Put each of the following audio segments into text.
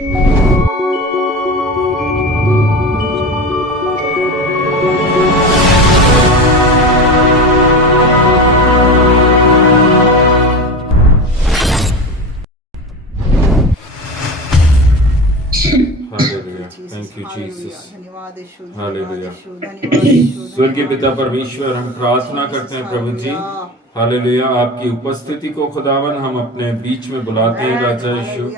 Thank you, Jesus. Hallelujah. स्वर्गीय पिता परमेश्वर, हम प्रार्थना करते हैं प्रभु जी, हालेलुया, आपकी उपस्थिति को खुदावन हम अपने बीच में बुलाते हैं राजा यीशु।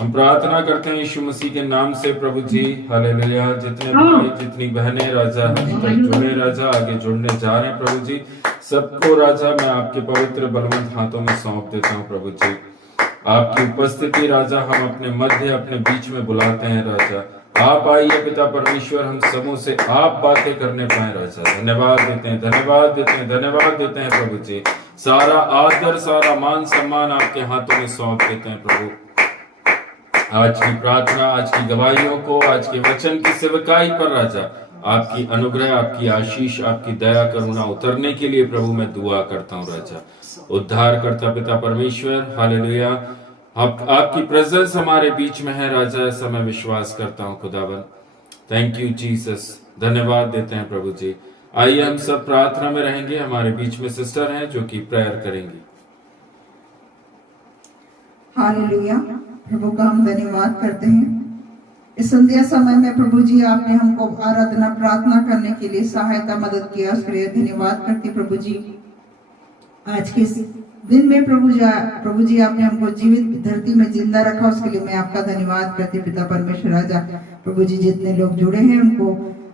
हम प्रार्थना करते हैं यीशु मसीह के नाम से प्रभु जी, हालेलुया, जितने भाई जितनी बहनें राजा अभी तक जुड़े राजा, आगे जुड़ने जा रहे हैं प्रभु जी, सबको राजा मैं आपके पवित्र बलवंत हाथों में सौंप देता हूँ प्रभु जी। आपकी उपस्थिति राजा हम अपने मध्य अपने बीच में बुलाते हैं राजा। आप आइए पिता परमेश्वर, हम सबों से आप बातें करने पाए राजा। धन्यवाद देते हैं, धन्यवाद देते हैं, धन्यवाद देते हैं प्रभु जी। सारा आदर सारा मान सम्मान आपके हाथों में सौंप देते हैं प्रभु। आज की प्रार्थना, आज की गवाहियों को, आज के वचन की सेवकाई पर राजा आपकी अनुग्रह, आपकी आशीष, आपकी दया करुणा उतरने के लिए प्रभु मैं दुआ करता हूँ राजा। उद्धार करता पिता परमेश्वर, हालेलुया, आपकी प्रेजेंस हमारे बीच में है राजा, ऐसा मैं विश्वास करता हूँ खुदावन। थैंक यू जीसस, धन्यवाद देते हैं प्रभु जी। आइए हम सब प्रार्थना में रहेंगे। हमारे बीच में सिस्टर हैं जो कि प्रेयर करेंगी। हालेलुया, प्रभु का हम धन्यवाद करते हैं। इस संध्या समय में प्रभु जी आपने हमको आराधना प्रार्थना करने के लिए सहायता मदद किया, उसके लिए धन्यवाद करती प्रभु जी। आज के दिन में प्रभु जी आपने हमको जीवित धरती में जिंदा रखा, उसके लिए मैं आपका धन्यवाद करती पिता परमेश्वर राजा। प्रभु जी जितने लोग जुड़े हैं उनको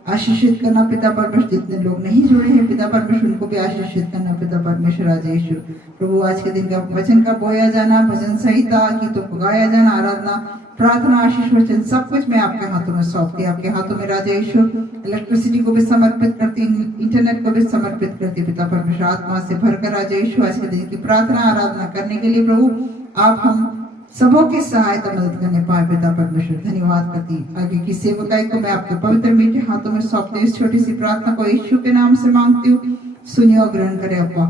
आशीषित करना पिता परमेश्वर, जितने लोग नहीं जुड़े हैं पिता परमेश्वर उनको भी आशीषित करना पिता परमेश्वर राजा यीशु। प्रभु आज के दिन का वचन का बोया जाना, भजन संहिता की तो गाया जाना, आराधना प्रार्थना आशीष वचन सब कुछ मैं आपके हाथों में सौंपती, आपके हाथों में राजा यीशु। इलेक्ट्रिसिटी को भी समर्पित करती, इंटरनेट को भी समर्पित करती पिता परमेश्वर। आत्मा से भरकर राजा यीशु आज के दिन की प्रार्थना आराधना करने के लिए प्रभु आप हम सबों की सहायता मदद करने पाए पिता परमेश्वर, धन्यवाद करती। आगे की सेवकाई को मैं आपके पवित्र मीठे हाथों में सौंपती हूँ। इस छोटी सी प्रार्थना को यीशु के नाम से मांगती हूँ, सुनिए और ग्रहण करें अब्बा।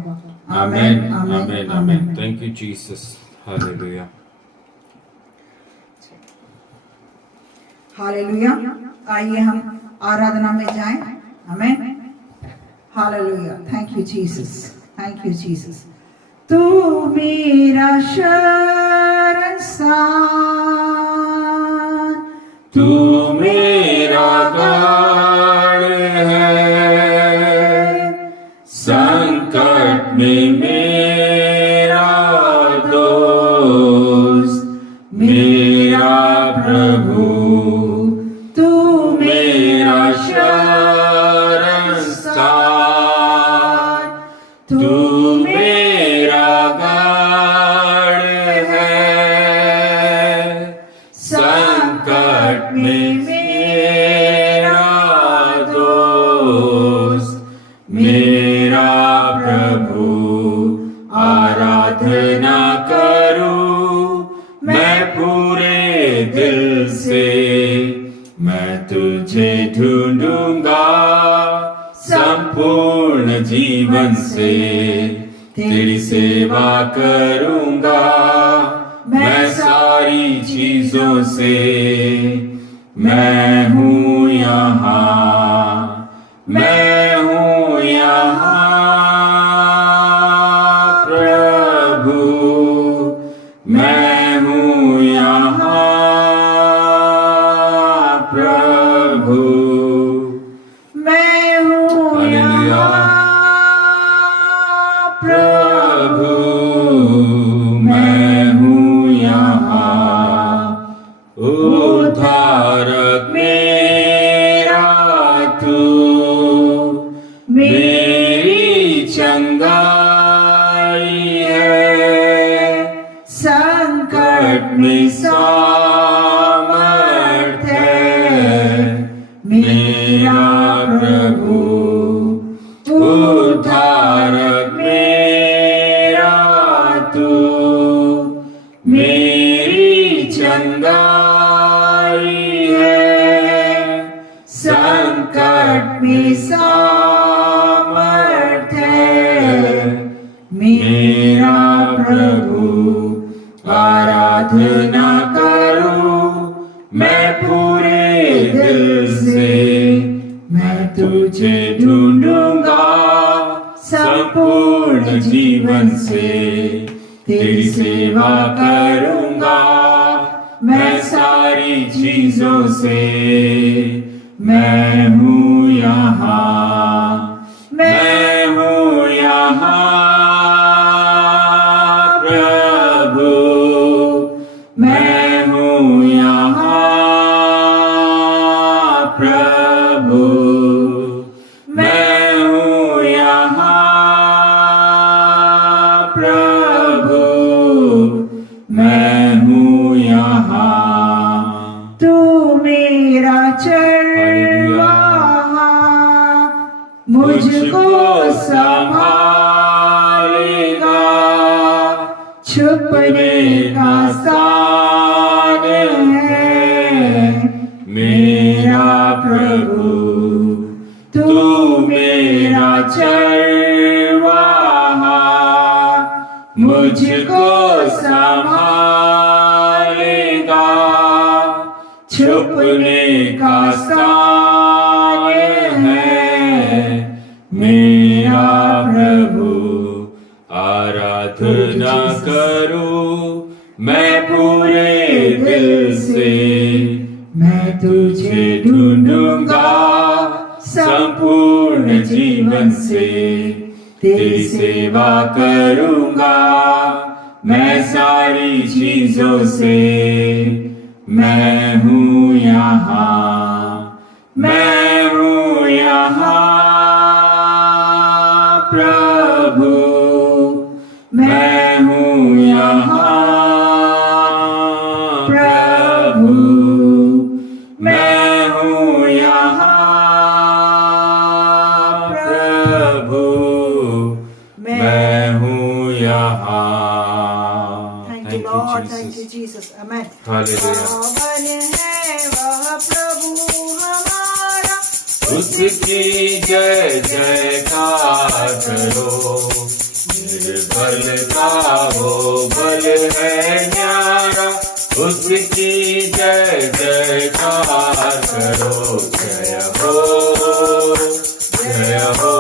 आमीन आमीन आमीन। Thank you Jesus, hallelujah hallelujah. आइए हम आराधना में जाएं। आमीन, hallelujah. Thank you Jesus, thank you Jesus. तू मेरा शरणस्थान, तू मेरा गढ़ है, संकट में मेरा दोस्त, मेरा प्रभु, तू मेरा शरणस्थान, तू मेरा गढ़ है, संकट में मेरा दोस्त, मेरा प्रभु। आराधना करूं मैं पूरे दिल से, मैं तुझे ढूंढूंगा संपूर्ण जीवन से, तेरी सेवा करूंगा मैं सारी चीजों से। मैं हूँ यहाँ, मैं हूँ यहाँ प्रभु, मैं हूँ यहाँ प्रभु, मैं हूँ यहाँ प्रभु, मैं हूँ यहाँ। उद्धारक मेरा तू, मेरी चंगाई है, संकट में सामर्थ है मेरा प्रभु। उद्धारक मेरा तू, मेरी चंगाई है, संकट में सामर्थ है मेरा प्रभु। आराधना करूं पूरे दिल से मैं तुझे ढूंढूंगा, संपूर्ण जीवन से तेरी सेवा करूंगा, मैं सारी चीजों से। मैं हूँ यहाँ, मैं हूँ यहाँ प्रभु, मैं हूँ यहाँ प्रभु, मैं हूँ यहाँ प्रभु, मैं हूँ यहाँ। तू मेरा चरवाहा, मुझको संभालेगा, छुपने का स्थान है मेरा प्रभु। तू मेरा चरवाहा, मुझको संभालेगा, छुपने का स्थान है मेरा प्रभु। आराधना करूं मैं पूरे दिल से, मैं तुझे ढूंढूंगा, संपूर्ण जीवन से तेरी सेवा करूंगा, मैं सारी चीजों से। मैं हूँ यहाँ, मैं हूँ यहाँ प्रभु, मैं हूँ यहाँ प्रभु, मैं हूँ यहाँ प्रभु, मैं हूँ यहाँ। Thank you, Lord. Thank you, Jesus. Amen. Hallelujah. पावन है वह प्रभु हमारा, उसकी जय जयकार करो, निर्बलता वो बल है न्यारा, उसकी जय जयकार करो। जय हो, जय हो,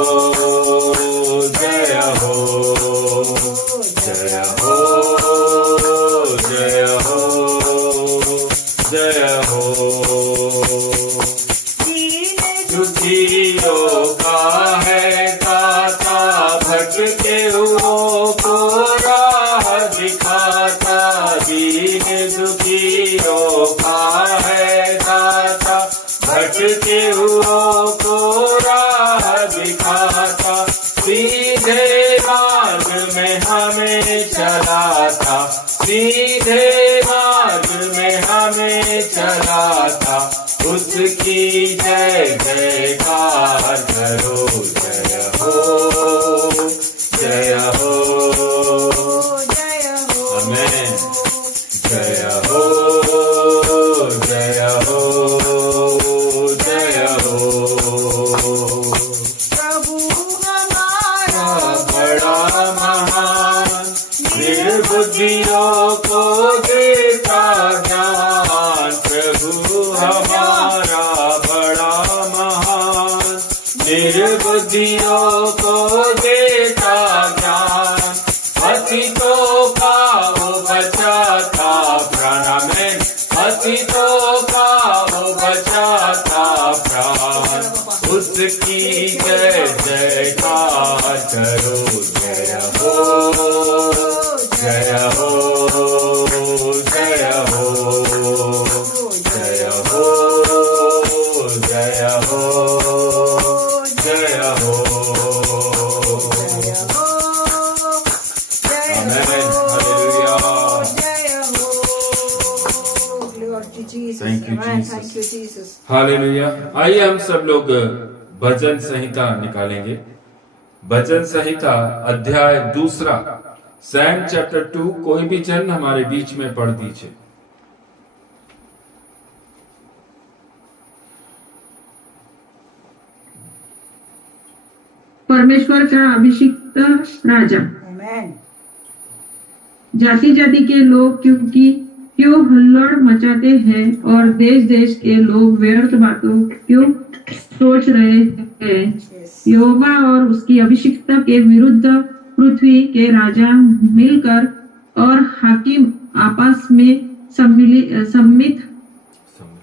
जय हो, जय हो, जय हो, जय हो। दुखियों का है दाता, भटके हुओं को राह दिखाता, दीन दुखियों का है दाता, भटके हुओं को राह दिखाता, सीधे मार्ग में हमें चलाता, सीधे मार्ग में हमें चलाता, उसकी जय जयकार करो। जय हो, जय हो, जय हो, आमेन। जय हो, जय हो, जय हो। प्रभु हमारा बड़ा महान, निर्बुद्धियों को देता ज्ञान, प्रभु हमारा बड़ा महान, निर्बुद्धियों को देता ज्ञान, पतितों का वो बचाता प्राण, में पतितों का वो बचाता प्राण, उसकी जय जयकार करो। जय हो, जय हो, जय हो, जय हो, जय हो, जय हो। Amen, hallelujah. Thank you, Jesus. Thank you, Jesus. Hallelujah. आइए हम सब लोग भजन संहिता निकालेंगे। भजन संहिता अध्याय 2, सैम चैप्टर 2। कोई भी जन हमारे बीच में पढ़ दीजिए। परमेश्वर का अभिषिक्त राजा, Amen. जाति जाति के लोग क्योंकि क्यों हुल्लड़ मचाते हैं और देश देश के लोग व्यर्थ बातों क्यों सोच रहे हैं? यहोवा और उसकी अभिषिक्त के विरुद्ध पृथ्वी के राजा मिलकर और हाकिम आपस में सम्मिलित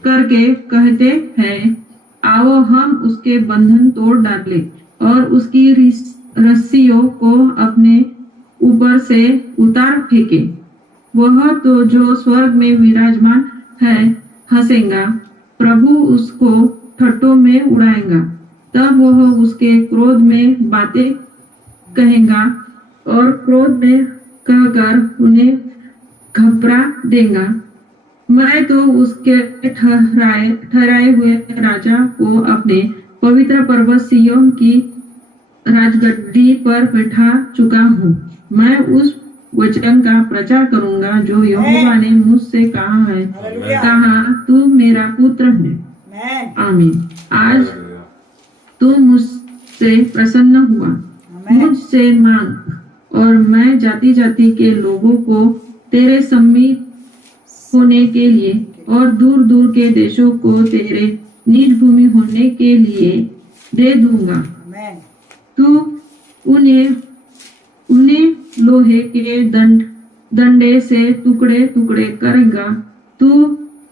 करके कहते हैं, आओ हम उसके बंधन तोड़ डालें और उसकी रस्सियों को अपने ऊपर से उतार फेंके। वह तो जो स्वर्ग में विराजमान है हंसेगा, प्रभु उसको ठट्ठों में उड़ाएगा। तब वह उसके क्रोध में बातें कहेगा और क्रोध में कहकर उन्हें घबरा देगा। मैं तो उसके ठहराए हुए राजा को अपने पवित्र पर्वत सिय्योन की राजगद्दी पर बैठा चुका हूँ। मैं उस वचन का प्रचार करूंगा जो यहोवा ने मुझसे कहा है। कहा, तू मेरा पुत्र है। आमीन। आज तू मुझसे प्रसन्न हुआ, मुझसे मांग और मैं जाति जाति के लोगों को तेरे सम्मिलित होने के लिए और दूर दूर के देशों को तेरे निज भूमि होने के लिए दे दूंगा। तू उन्हें लोहे के डंडे से टुकड़े टुकड़े करेगा। तू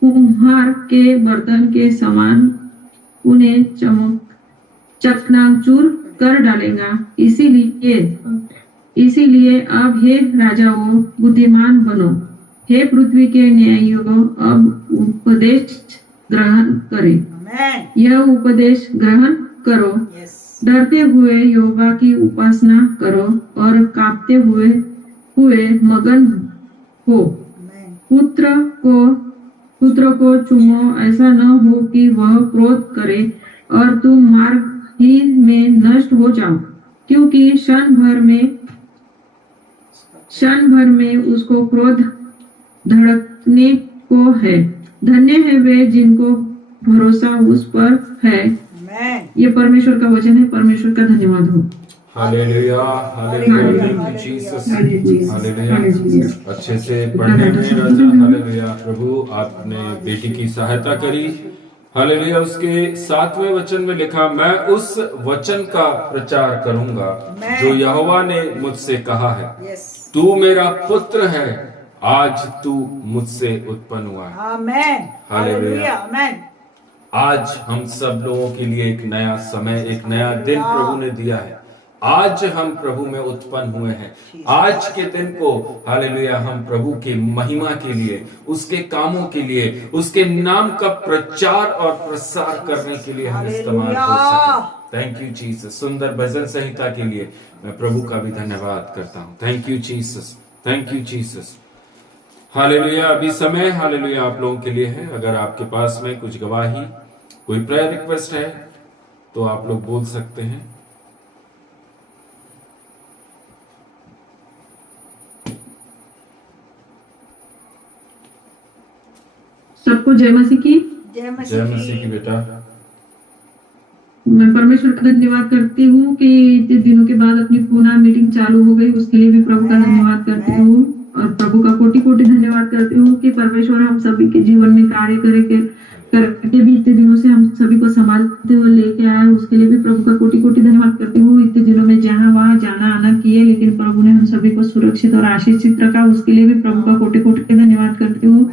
कुम्हार के बर्तन के समान उन्हें चकनाचूर कर डालेगा। इसीलिए अब हे राजाओं, बुद्धिमान बनो, हे पृथ्वी के न्यायियों, अब उपदेश ग्रहण करें। यह उपदेश ग्रहण करो। डरते हुए यहोवा की उपासना करो और कांपते हुए मगन हो। पुत्र को चूमो, ऐसा न हो कि वह क्रोध करे और तुम मार्ग ही में नष्ट हो जाओ, क्योंकि क्षण भर में उसको क्रोध धड़कने को है। धन्य है वे जिनको भरोसा उस पर है। ये परमेश्वर का वचन है। परमेश्वर का धन्यवाद हो। Hallelujah, hallelujah, thank you Jesus, hallelujah. अच्छे से पढ़ने में राजा, हालेलुया। प्रभु आपने बेटी की सहायता करी, हालेलुया। उसके 7वें वचन में लिखा, मैं उस वचन का प्रचार करूंगा जो यहोवा ने मुझसे कहा है। तू मेरा पुत्र है, आज तू मुझसे उत्पन्न हुआ है। आमेन, हालेलुया, आमेन। आज हम सब लोगों के लिए एक नया समय, एक नया दिन प्रभु ने दिया है। आज हम प्रभु में उत्पन्न हुए हैं। आज के दिन को, हालेलुया, हम प्रभु की महिमा के लिए, उसके कामों के लिए, उसके नाम का प्रचार और प्रसार करने के लिए हम इस्तेमाल हो सके। Thank you Jesus. सुंदर भजन संहिता के लिए मैं प्रभु का भी धन्यवाद करता हूँ। Thank you Jesus, thank you Jesus, hallelujah. अभी समय, हालेलुया, आप लोगों के लिए है। अगर आपके पास में कुछ गवाही, कोई प्रेयर रिक्वेस्ट है तो आप लोग बोल सकते हैं। सबको जय मसीह की। जय मसीह की बेटा। मैं परमेश्वर का धन्यवाद करती हूँ कि इतने दिनों के बाद अपनी पुनः मीटिंग चालू हो गई, उसके लिए भी प्रभु का धन्यवाद करती हूँ और प्रभु का कोटि कोटि धन्यवाद करती हूँ कि परमेश्वर हम सभी के जीवन में कार्य करके भी इतने दिनों से हम सभी को संभालते हुए लेके आए, उसके लिए भी प्रभु का कोटि कोटि धन्यवाद करती हूँ। इतने दिनों में जहाँ वहाँ जाना आना किए, लेकिन प्रभु ने हम सभी को सुरक्षित और आशीषित रखा, उसके लिए भी प्रभु का कोटि कोटि धन्यवाद करती हूँ।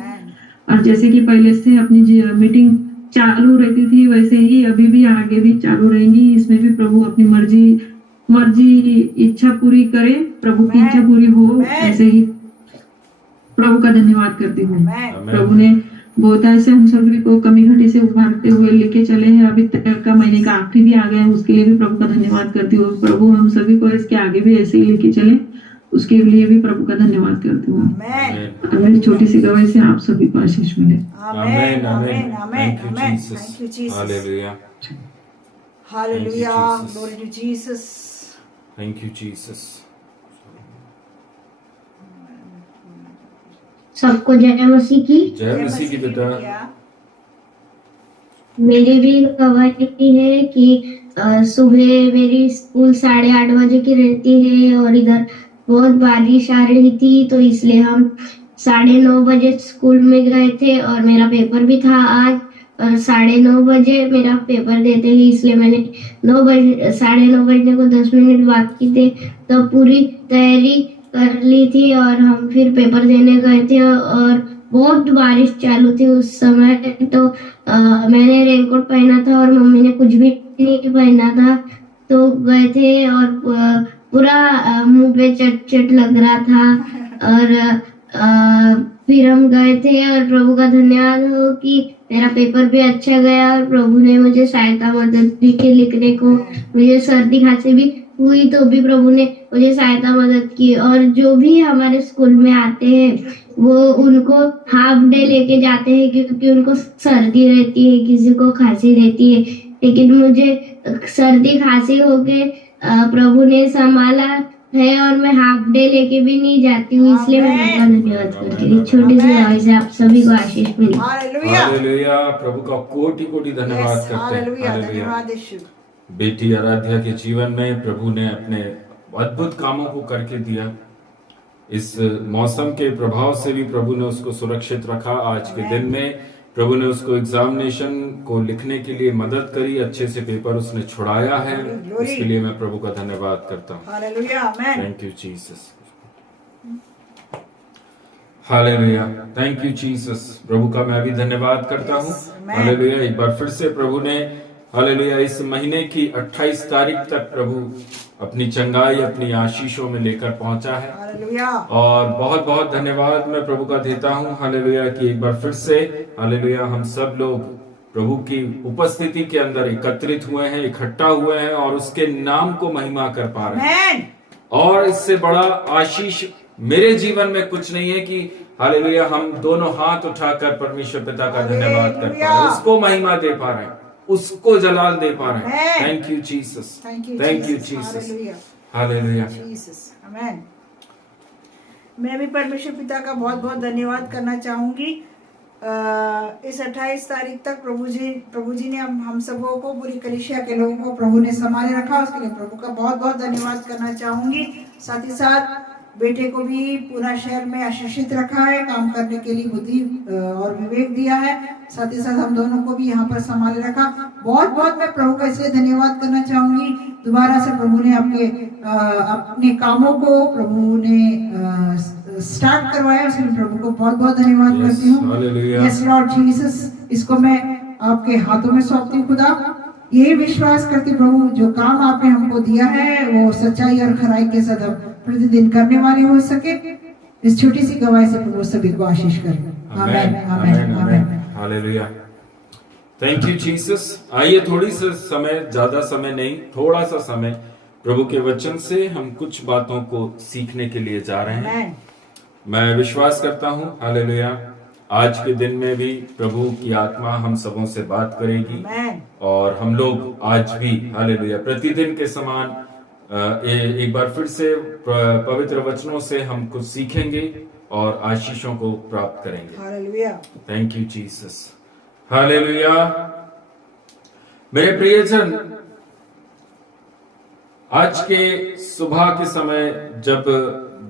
और जैसे कि पहले से अपनी मीटिंग चालू रहती थी, वैसे ही अभी भी आगे भी चालू रहेंगी। इसमें भी प्रभु अपनी मर्जी इच्छा पूरी करे, प्रभु की इच्छा पूरी हो, ऐसे ही प्रभु का धन्यवाद करती हूँ। प्रभु ने बहुत ऐसे हम सभी को कमी घटी से उभारते हुए लेके चले हैं। अभी तक का महीने का आखिरी भी आ गया है, उसके लिए भी प्रभु का धन्यवाद करती हूँ। प्रभु हम सभी को इसके आगे भी ऐसे ही लेके चले, उसके लिए भी प्रभु का धन्यवाद करती हूँ। मेरी छोटी सी गवाही से आप सभी को आशीष मिले। आमीन, आमीन, आमीन, thank you Jesus, hallelujah, hallelujah, glory to Jesus, thank you Jesus. सबको जय मसीह की। जय मसीह की बेटा। मेरी भी गवाही है कि सुबह मेरी स्कूल 8:30 बजे की रहती है और इधर बहुत बारिश आ रही थी, तो इसलिए हम 9:30 बजे स्कूल में गए थे और मेरा पेपर भी था आज, और 9:30 बजे मेरा पेपर देते ही, इसलिए मैंने 9:30 बजने को 10 मिनट बाकी थे तो पूरी तैयारी कर ली थी और हम फिर पेपर देने गए थे। और बहुत बारिश चालू थी उस समय, तो मैंने रेनकोट पहना था और मम्मी ने कुछ भी नहीं पहना था, तो गए थे और पूरा मुंह पे चट लग रहा था। और फिर हम गए थे और प्रभु का धन्यवाद हो कि मेरा पेपर भी अच्छा गया और प्रभु ने मुझे सहायता मदद दी के लिखने को। मुझे सर्दी खांसी भी हुई तो भी प्रभु ने मुझे सहायता मदद की। और जो भी हमारे स्कूल में आते हैं वो उनको हाफ डे लेके जाते हैं क्योंकि उनको सर्दी रहती है, किसी को खांसी रहती है, लेकिन मुझे सर्दी खांसी होके प्रभु ने संभाला है और मैं हाफ डे लेके भी नहीं जाती हूँ, इसलिए मैं उनका धन्यवाद करती हूँ। छोटी सी आवाज से आप सभी को आशीष मिले। हालेलुया। प्रभु का कोटि कोटि धन्यवाद करते हैं। हालेलुया। धन्यवाद यीशु। बेटी आराध्या के जीवन में प्रभु ने अपने अद्भुत कामों को करके दिया। इस मौसम के प्रभाव से भी प्रभु ने उसको सुरक्षित रखा। आज के दिन में प्रभु ने उसको एग्जामिनेशन को लिखने के लिए मदद करी, अच्छे से पेपर उसने छुड़ाया है। इसके लिए मैं प्रभु का धन्यवाद करता हूँ। Hallelujah, amen. Thank you Jesus. Hallelujah, thank you Jesus. प्रभु का मैं भी धन्यवाद करता हूँ। हालेलुया। एक बार फिर से प्रभु ने हालेलुया इस महीने की 28 तारीख तक प्रभु अपनी चंगाई, अपनी आशीषों में लेकर पहुंचा है। हालेलुया। और बहुत बहुत धन्यवाद मैं प्रभु का देता हूँ। हालेलुया कि एक बार फिर से हालेलुया हम सब लोग प्रभु की उपस्थिति के अंदर एकत्रित हुए हैं, इकट्ठा हुए हैं और उसके नाम को महिमा कर पा रहे हैं। और इससे बड़ा आशीष मेरे जीवन में कुछ नहीं है कि हालेलुया हम दोनों हाथ उठाकर परमेश्वर पिता का धन्यवाद कर पा रहे हैं, उसको महिमा दे पा रहे हैं, उसको जलाल दे पा रहे हैं। Thank you Jesus, thank you Jesus, hallelujah Jesus, amen. मैं भी परमेश्वर पिता का बहुत बहुत धन्यवाद करना चाहूंगी। इस 28 तारीख तक प्रभु जी ने हम सबों को, पूरी कलीसिया के लोगों को प्रभु ने संभाले रखा, उसके लिए प्रभु का बहुत बहुत धन्यवाद करना चाहूंगी। साथ ही साथ बेटे को भी पूरा शहर में आशीषित रखा है, काम करने के लिए बुद्धि और विवेक दिया है। साथ ही साथ हम दोनों को भी यहाँ पर संभाले रखा। बहुत बहुत मैं प्रभु का इसलिए धन्यवाद करना चाहूंगी। दोबारा से प्रभु ने अपने कामों को प्रभु ने स्टार्ट करवाया, उसके लिए प्रभु को बहुत बहुत धन्यवाद करती हूँ। यस लॉर्ड जीसस, इसको मैं आपके हाथों में सौंपती हूँ खुदा। यही विश्वास करती प्रभु, जो काम आपने हमको दिया है वो सच्चाई और खराई के साथ प्रतिदिन करने वाले हो सके। इस छोटी सी गवाही से प्रभु सभी को आशीष करे। Amen, amen, amen. Hallelujah, thank you Jesus. आइए थोड़ी सा समय, ज्यादा समय नहीं, थोड़ा सा समय प्रभु के वचन से हम कुछ बातों को सीखने के लिए जा रहे हैं। मैं विश्वास करता हूँ हालेलुया आज के दिन में भी प्रभु की आत्मा हम सबों से बात करेगी और हम लोग आज भी हालेलुया प्रतिदिन के समान एक बार फिर से पवित्र वचनों से हम कुछ सीखेंगे और आशीषों को प्राप्त करेंगे। Hallelujah, thank you Jesus, hallelujah. मेरे प्रियजन, आज के सुबह के समय जब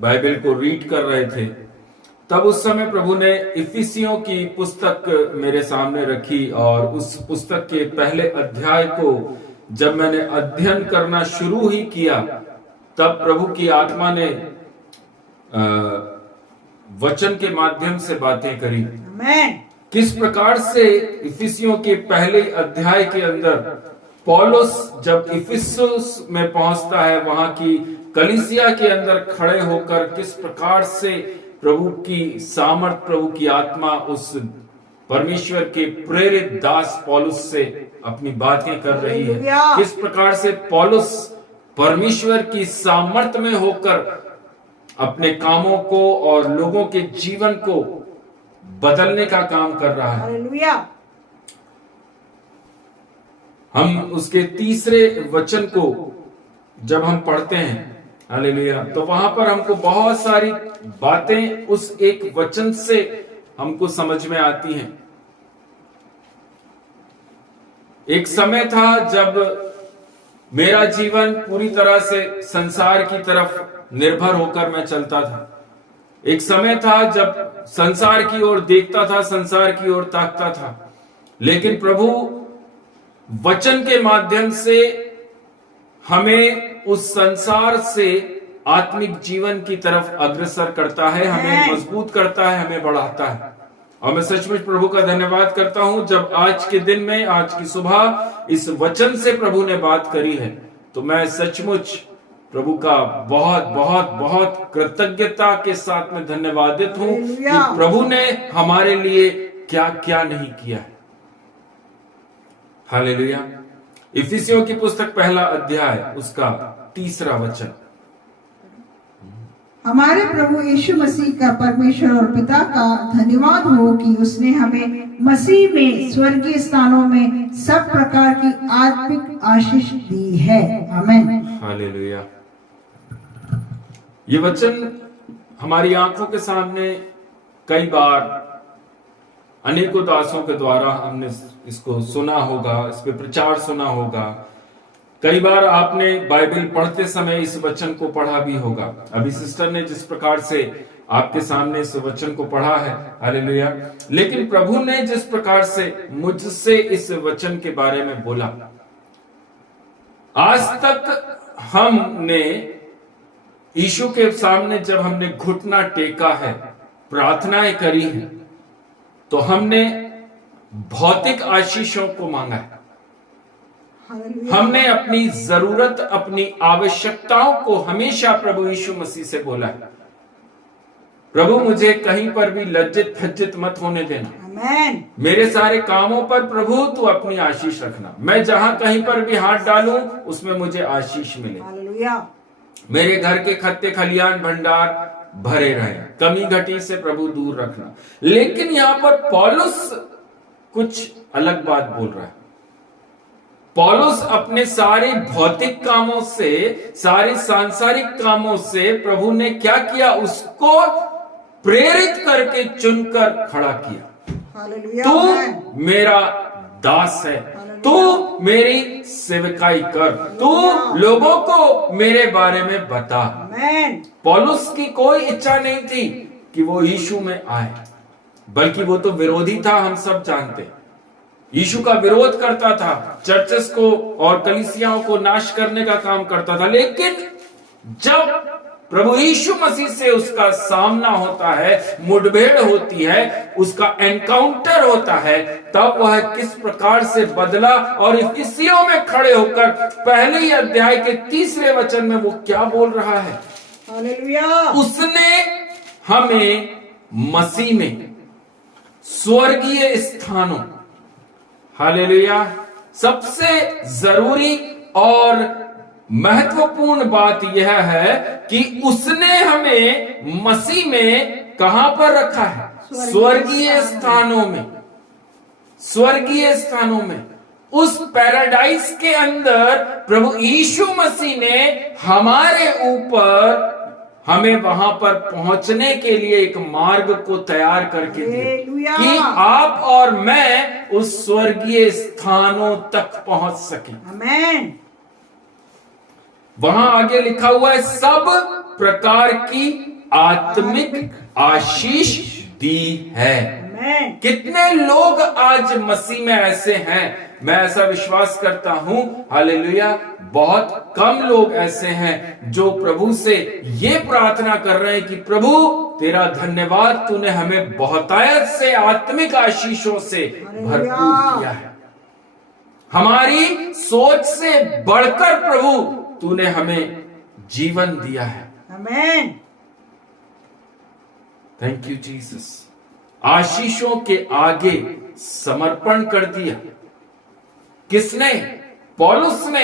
बाइबल को रीड कर रहे थे तब उस समय प्रभु ने इफिसियों की पुस्तक मेरे सामने रखी और उस पुस्तक के पहले अध्याय को जब मैंने अध्ययन करना शुरू ही किया तब प्रभु की आत्मा ने वचन के माध्यम से बातें करी। किस प्रकार से इफिसियों के पहले अध्याय के अंदर पौलुस जब इफिसुस में पहुंचता है, वहां की कलीसिया के अंदर खड़े होकर किस प्रकार से प्रभु की सामर्थ, प्रभु की आत्मा उस परमेश्वर के प्रेरित दास पौलुस से अपनी बातें कर रही है। किस प्रकार से पौलुस परमेश्वर की सामर्थ में होकर अपने कामों को और लोगों के जीवन को बदलने का काम कर रहा है। हम उसके तीसरे वचन को जब हम पढ़ते हैं हालेलुया, तो वहां पर हमको बहुत सारी बातें उस एक वचन से हमको समझ में आती हैं। एक समय था जब मेरा जीवन पूरी तरह से संसार की तरफ निर्भर होकर मैं चलता था। एक समय था जब संसार की ओर देखता था, संसार की ओर ताकता था, लेकिन प्रभु वचन के माध्यम से हमें उस संसार से आत्मिक जीवन की तरफ अग्रसर करता है, हमें मजबूत करता है, हमें बढ़ाता है। और मैं सचमुच प्रभु का धन्यवाद करता हूं, जब आज के दिन में, आज की सुबह इस वचन से प्रभु ने बात करी है, तो मैं सचमुच प्रभु का बहुत बहुत बहुत कृतज्ञता के साथ में धन्यवादित हूं कि प्रभु ने हमारे लिए क्या क्या नहीं किया है। हालेलुया। इफिसियों की पुस्तक 1 अध्याय उसका 3 वचन। हमारे प्रभु यीशु मसीह का परमेश्वर और पिता का धन्यवाद हो कि उसने हमें मसीह में स्वर्गीय स्थानों में सब प्रकार की आत्मिक आशीष दी है। आमीन। हालेलुया। ये वचन हमारी आंखों के सामने कई बार अनेकों दासों के द्वारा हमने इसको सुना होगा, इस पे प्रचार सुना होगा। कई बार आपने बाइबल पढ़ते समय इस वचन को पढ़ा भी होगा। अभी सिस्टर ने जिस प्रकार से आपके सामने इस वचन को पढ़ा है, हालेलुया। लेकिन प्रभु ने जिस प्रकार से मुझसे इस वचन के बारे में बोला, आज तक हमने यीशु के सामने जब हमने घुटना टेका है, प्रार्थनाएं करी है, तो हमने भौतिक आशीषों को मांगा है। हमने अपनी जरूरत, अपनी आवश्यकताओं को हमेशा प्रभु यीशु मसीह से बोला है, प्रभु मुझे कहीं पर भी लज्जित फज्जित मत होने देना। आमीन। मेरे सारे कामों पर प्रभु तू अपनी आशीष रखना। मैं जहां कहीं पर भी हाथ डालूं उसमें मुझे आशीष मिले। हालेलुया। मेरे घर के खत्ते खलियान भंडार भरे रहे, कमी घटी से प्रभु दूर रखना। लेकिन यहां पर पौलुस कुछ अलग बात बोल रहा है। पौलुस अपने सारे भौतिक कामों से, सारे सांसारिक कामों से प्रभु ने क्या किया, उसको प्रेरित करके चुनकर खड़ा किया। तू मेरा दास है, तू मेरी सेवकाई कर, तू लोगों को मेरे बारे में बता। पौलुस की कोई इच्छा नहीं थी कि वो यीशु में आए, बल्कि वो तो विरोधी था, हम सब जानते। यीशु का विरोध करता था, चर्चेस को और कलीसियाओं को नाश करने का काम करता था। लेकिन जब प्रभु यीशु मसीह से उसका सामना होता है, मुठभेड़ होती है, उसका एनकाउंटर होता है, तब वह किस प्रकार से बदला। और इफिसियों में खड़े होकर पहले ही अध्याय के 3 वचन में वो क्या बोल रहा है, हालेलुया। उसने हमें मसीह में स्वर्गीय स्थानों, हालेलुया। सबसे जरूरी और महत्वपूर्ण बात यह है कि उसने हमें मसीह में कहां पर रखा है, स्वर्गीय स्थानों में। स्वर्गीय स्थानों में, उस पैराडाइज के अंदर प्रभु यीशु मसीह ने हमारे ऊपर, हमें वहां पर पहुंचने के लिए एक मार्ग को तैयार करके दिया कि आप और मैं उस स्वर्गीय स्थानों तक पहुंच सके। आमीन। वहां आगे लिखा हुआ है, सब प्रकार की आत्मिक आशीष दी है। कितने लोग आज मसीह में ऐसे हैं? मैं ऐसा विश्वास करता हूं, हालेलुया, बहुत कम लोग ऐसे हैं जो प्रभु से ये प्रार्थना कर रहे हैं कि प्रभु तेरा धन्यवाद, तूने हमें बहुतायत से आत्मिक आशीषों से भरपूर किया है। हमारी सोच से बढ़कर प्रभु तूने हमें जीवन दिया है। आमीन। Thank you Jesus. आशीषों के आगे समर्पण कर दिया। किसने? पौलुस ने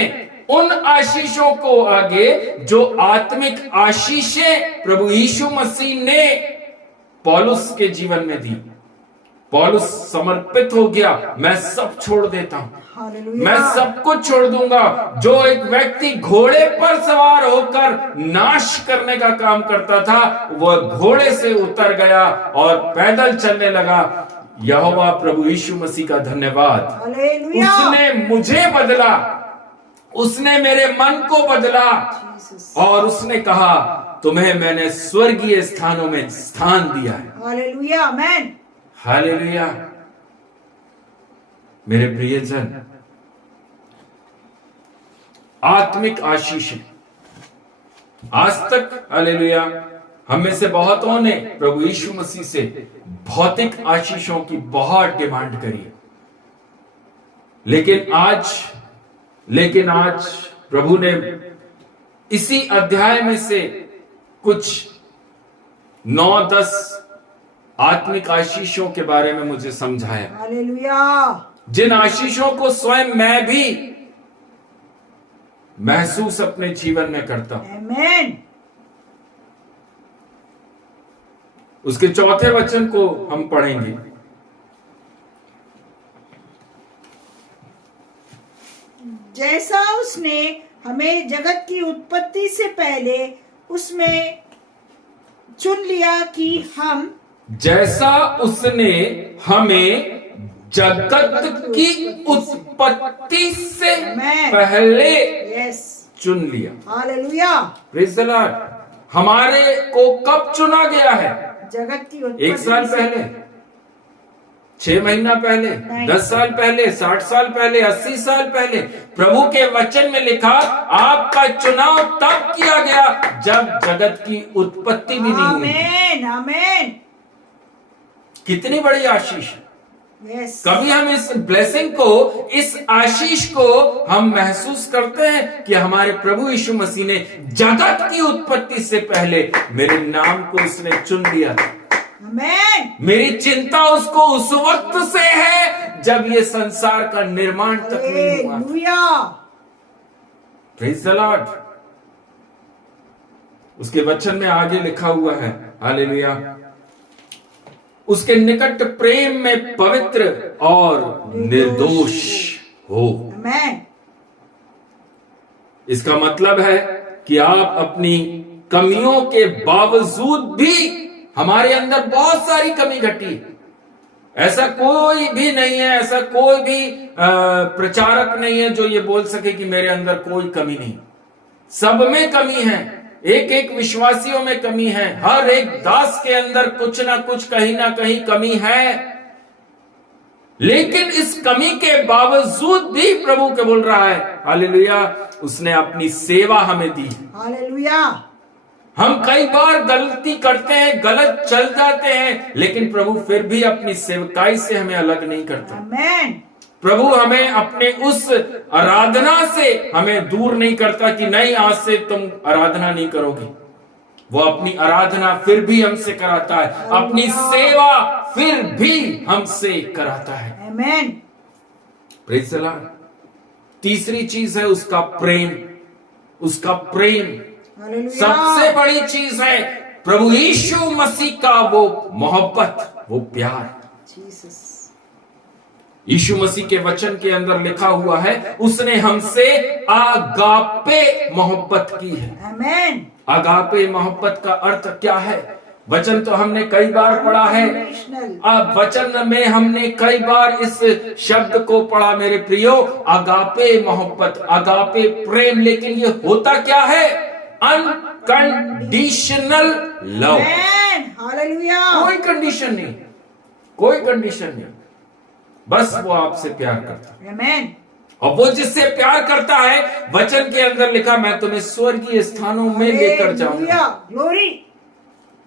उन आशीषों को आगे, जो आत्मिक आशीषें प्रभु यीशु मसीह ने पौलुस के जीवन में दी। पौलुस समर्पित हो गया, मैं सब छोड़ देता हूं, मैं सब कुछ छोड़ दूंगा। जो एक व्यक्ति घोड़े पर सवार होकर नाश करने का काम करता था, वह घोड़े से उतर गया और पैदल चलने लगा। यहोवा प्रभु यीशु मसीह का धन्यवाद। उसने मुझे बदला, उसने मेरे मन को बदला और उसने कहा तुम्हें मैंने स्वर्गीय स्थानों में स्थान दिया है। हालेलुया, आमेन। हालेलुया। मेरे प्रियजन, आत्मिक आशीष आज तक, हालेलुया, हम में से बहुतों ने प्रभु यीशु मसीह से भौतिक आशीषों की बहुत डिमांड करी है। लेकिन आज प्रभु ने इसी अध्याय में से कुछ 9-10 आत्मिक आशीषों के बारे में मुझे समझाया। हालेलुया। जिन आशीषों को स्वयं मैं भी महसूस अपने जीवन में करता हूं। आमेन। उसके चौथे वचन को हम पढ़ेंगे। जैसा उसने हमें जगत की उत्पत्ति से पहले उसमें चुन लिया कि हम, जैसा उसने हमें जगत की उत्पत्ति से पहले यस, चुन लिया। हालेलुया। Praise the Lord. हमारे को कब चुना गया है? जगत की उत्पत्ति 1 साल से पहले, 6 महीना पहले, नहीं। 10 साल पहले, 60 साल पहले, 80 साल पहले। प्रभु के वचन में लिखा आपका चुनाव तब किया गया जब जगत की उत्पत्ति भी नहीं हुई। आमेन, आमेन। कितनी बड़ी आशीष। यस, कभी हम इस ब्लेसिंग को, इस आशीष को हम महसूस करते हैं कि हमारे प्रभु यीशु मसीह ने जगत की उत्पत्ति से पहले मेरे नाम को उसने चुन लिया। आमेन। मेरी चिंता उसको उस वक्त से है जब ये संसार का निर्माण तक नहीं हुआ। हालेलुया। Praise the Lord. उसके वचन में आगे लिखा हुआ है, हालेलुया, उसके निकट प्रेम में पवित्र और निर्दोष हो। आमेन। इसका मतलब है कि आप अपनी कमियों के बावजूद भी, हमारे अंदर बहुत सारी कमी घटी, ऐसा कोई भी नहीं है, ऐसा कोई भी प्रचारक नहीं है जो ये बोल सके कि मेरे अंदर कोई कमी नहीं। सब में कमी है, एक एक विश्वासियों में कमी है, हर एक दास के अंदर कुछ ना कुछ, कहीं ना कहीं कमी है। लेकिन इस कमी के बावजूद भी प्रभु के बोल रहा है, हालेलुया, उसने अपनी सेवा हमें दी। हालेलुया। हम कई बार गलती करते हैं, गलत चल जाते हैं, लेकिन प्रभु फिर भी अपनी सेवकाई से हमें अलग नहीं करता। आमेन। प्रभु हमें अपने उस आराधना से हमें दूर नहीं करता कि नहीं, आज से तुम आराधना नहीं करोगे। वो अपनी आराधना फिर भी हमसे कराता है, अपनी सेवा फिर भी हमसे कराता है। आमेन। Praise the Lord. तीसरी चीज है उसका प्रेम। उसका प्रेम हालेलुया। सबसे बड़ी चीज है। प्रभु यीशु मसीह का वो मोहब्बत, वो प्यार। जीसस। यीशु मसीह के वचन के अंदर लिखा हुआ है, उसने हमसे आगापे मोहब्बत की है। आमेन। आगापे मोहब्बत का अर्थ क्या है? वचन तो हमने कई बार पढ़ा है। अब वचन में हमने कई बार इस शब्द को पढ़ा मेरे प्रियो, आगापे मोहब्बत, आगापे प्रेम। लेकिन ये होता क्या है? Unconditional love. आमेन। हालेलुया। कोई कंडीशन नहीं, कोई कंडीशन नहीं, बस वो आपसे प्यार करता है। आमेन। और वो जिससे प्यार करता है, वचन के अंदर लिखा, मैं तुम्हें स्वर्गीय स्थानों में लेकर जाऊंगा। ग्लोरी।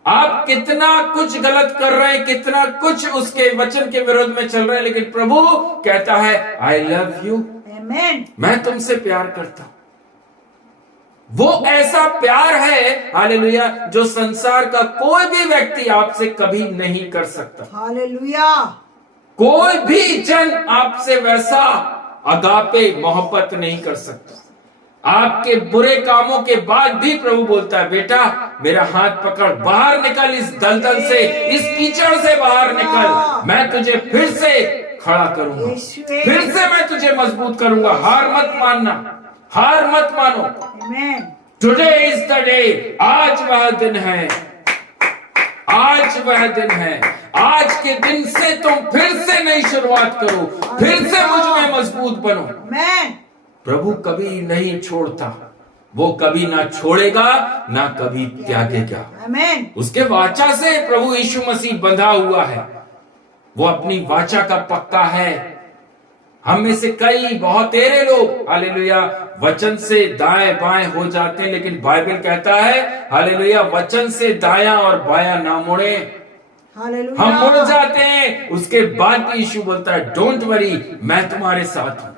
आप कितना कुछ गलत कर रहे हैं, कितना कुछ उसके वचन के विरोध में चल रहे हैं, लेकिन प्रभु कहता है आई लव यू। आमेन। मैं तुमसे प्यार करता हूं। वो ऐसा प्यार है, हालेलुया, जो संसार का कोई भी व्यक्ति आपसे कभी नहीं कर सकता। हालेलुया। कोई भी जन आपसे वैसा अगापे मोहब्बत नहीं कर सकता। आपके बुरे कामों के बाद भी प्रभु बोलता है, बेटा मेरा हाथ पकड़, बाहर निकल इस दलदल से, इस कीचड़ से बाहर निकल, मैं तुझे फिर से खड़ा करूंगा, फिर से मैं तुझे मजबूत करूंगा। हार मत मानना, हार मत मानो। Amen. Today is the day. आज वह दिन है, आज वह दिन है। आज के दिन से तुम फिर से नई शुरुआत करो, फिर से मुझ में मजबूत बनो। आमेन। प्रभु कभी नहीं छोड़ता, वो कभी ना छोड़ेगा ना कभी त्यागेगा। आमेन। उसके वाचा से प्रभु यीशु मसीह बंधा हुआ है, वो अपनी वाचा का पक्का है। हम में से कई बहुतेरे लोग हालेलुया वचन से दाएं बाएं हो जाते हैं, लेकिन बाइबल कहता है हालेलुया वचन से दायां और बायां ना मुड़े। हालेलुया। हम मुड़ जाते हैं, उसके बाद भी यीशु बोलता है डोंट वरी, मैं तुम्हारे साथ हूं,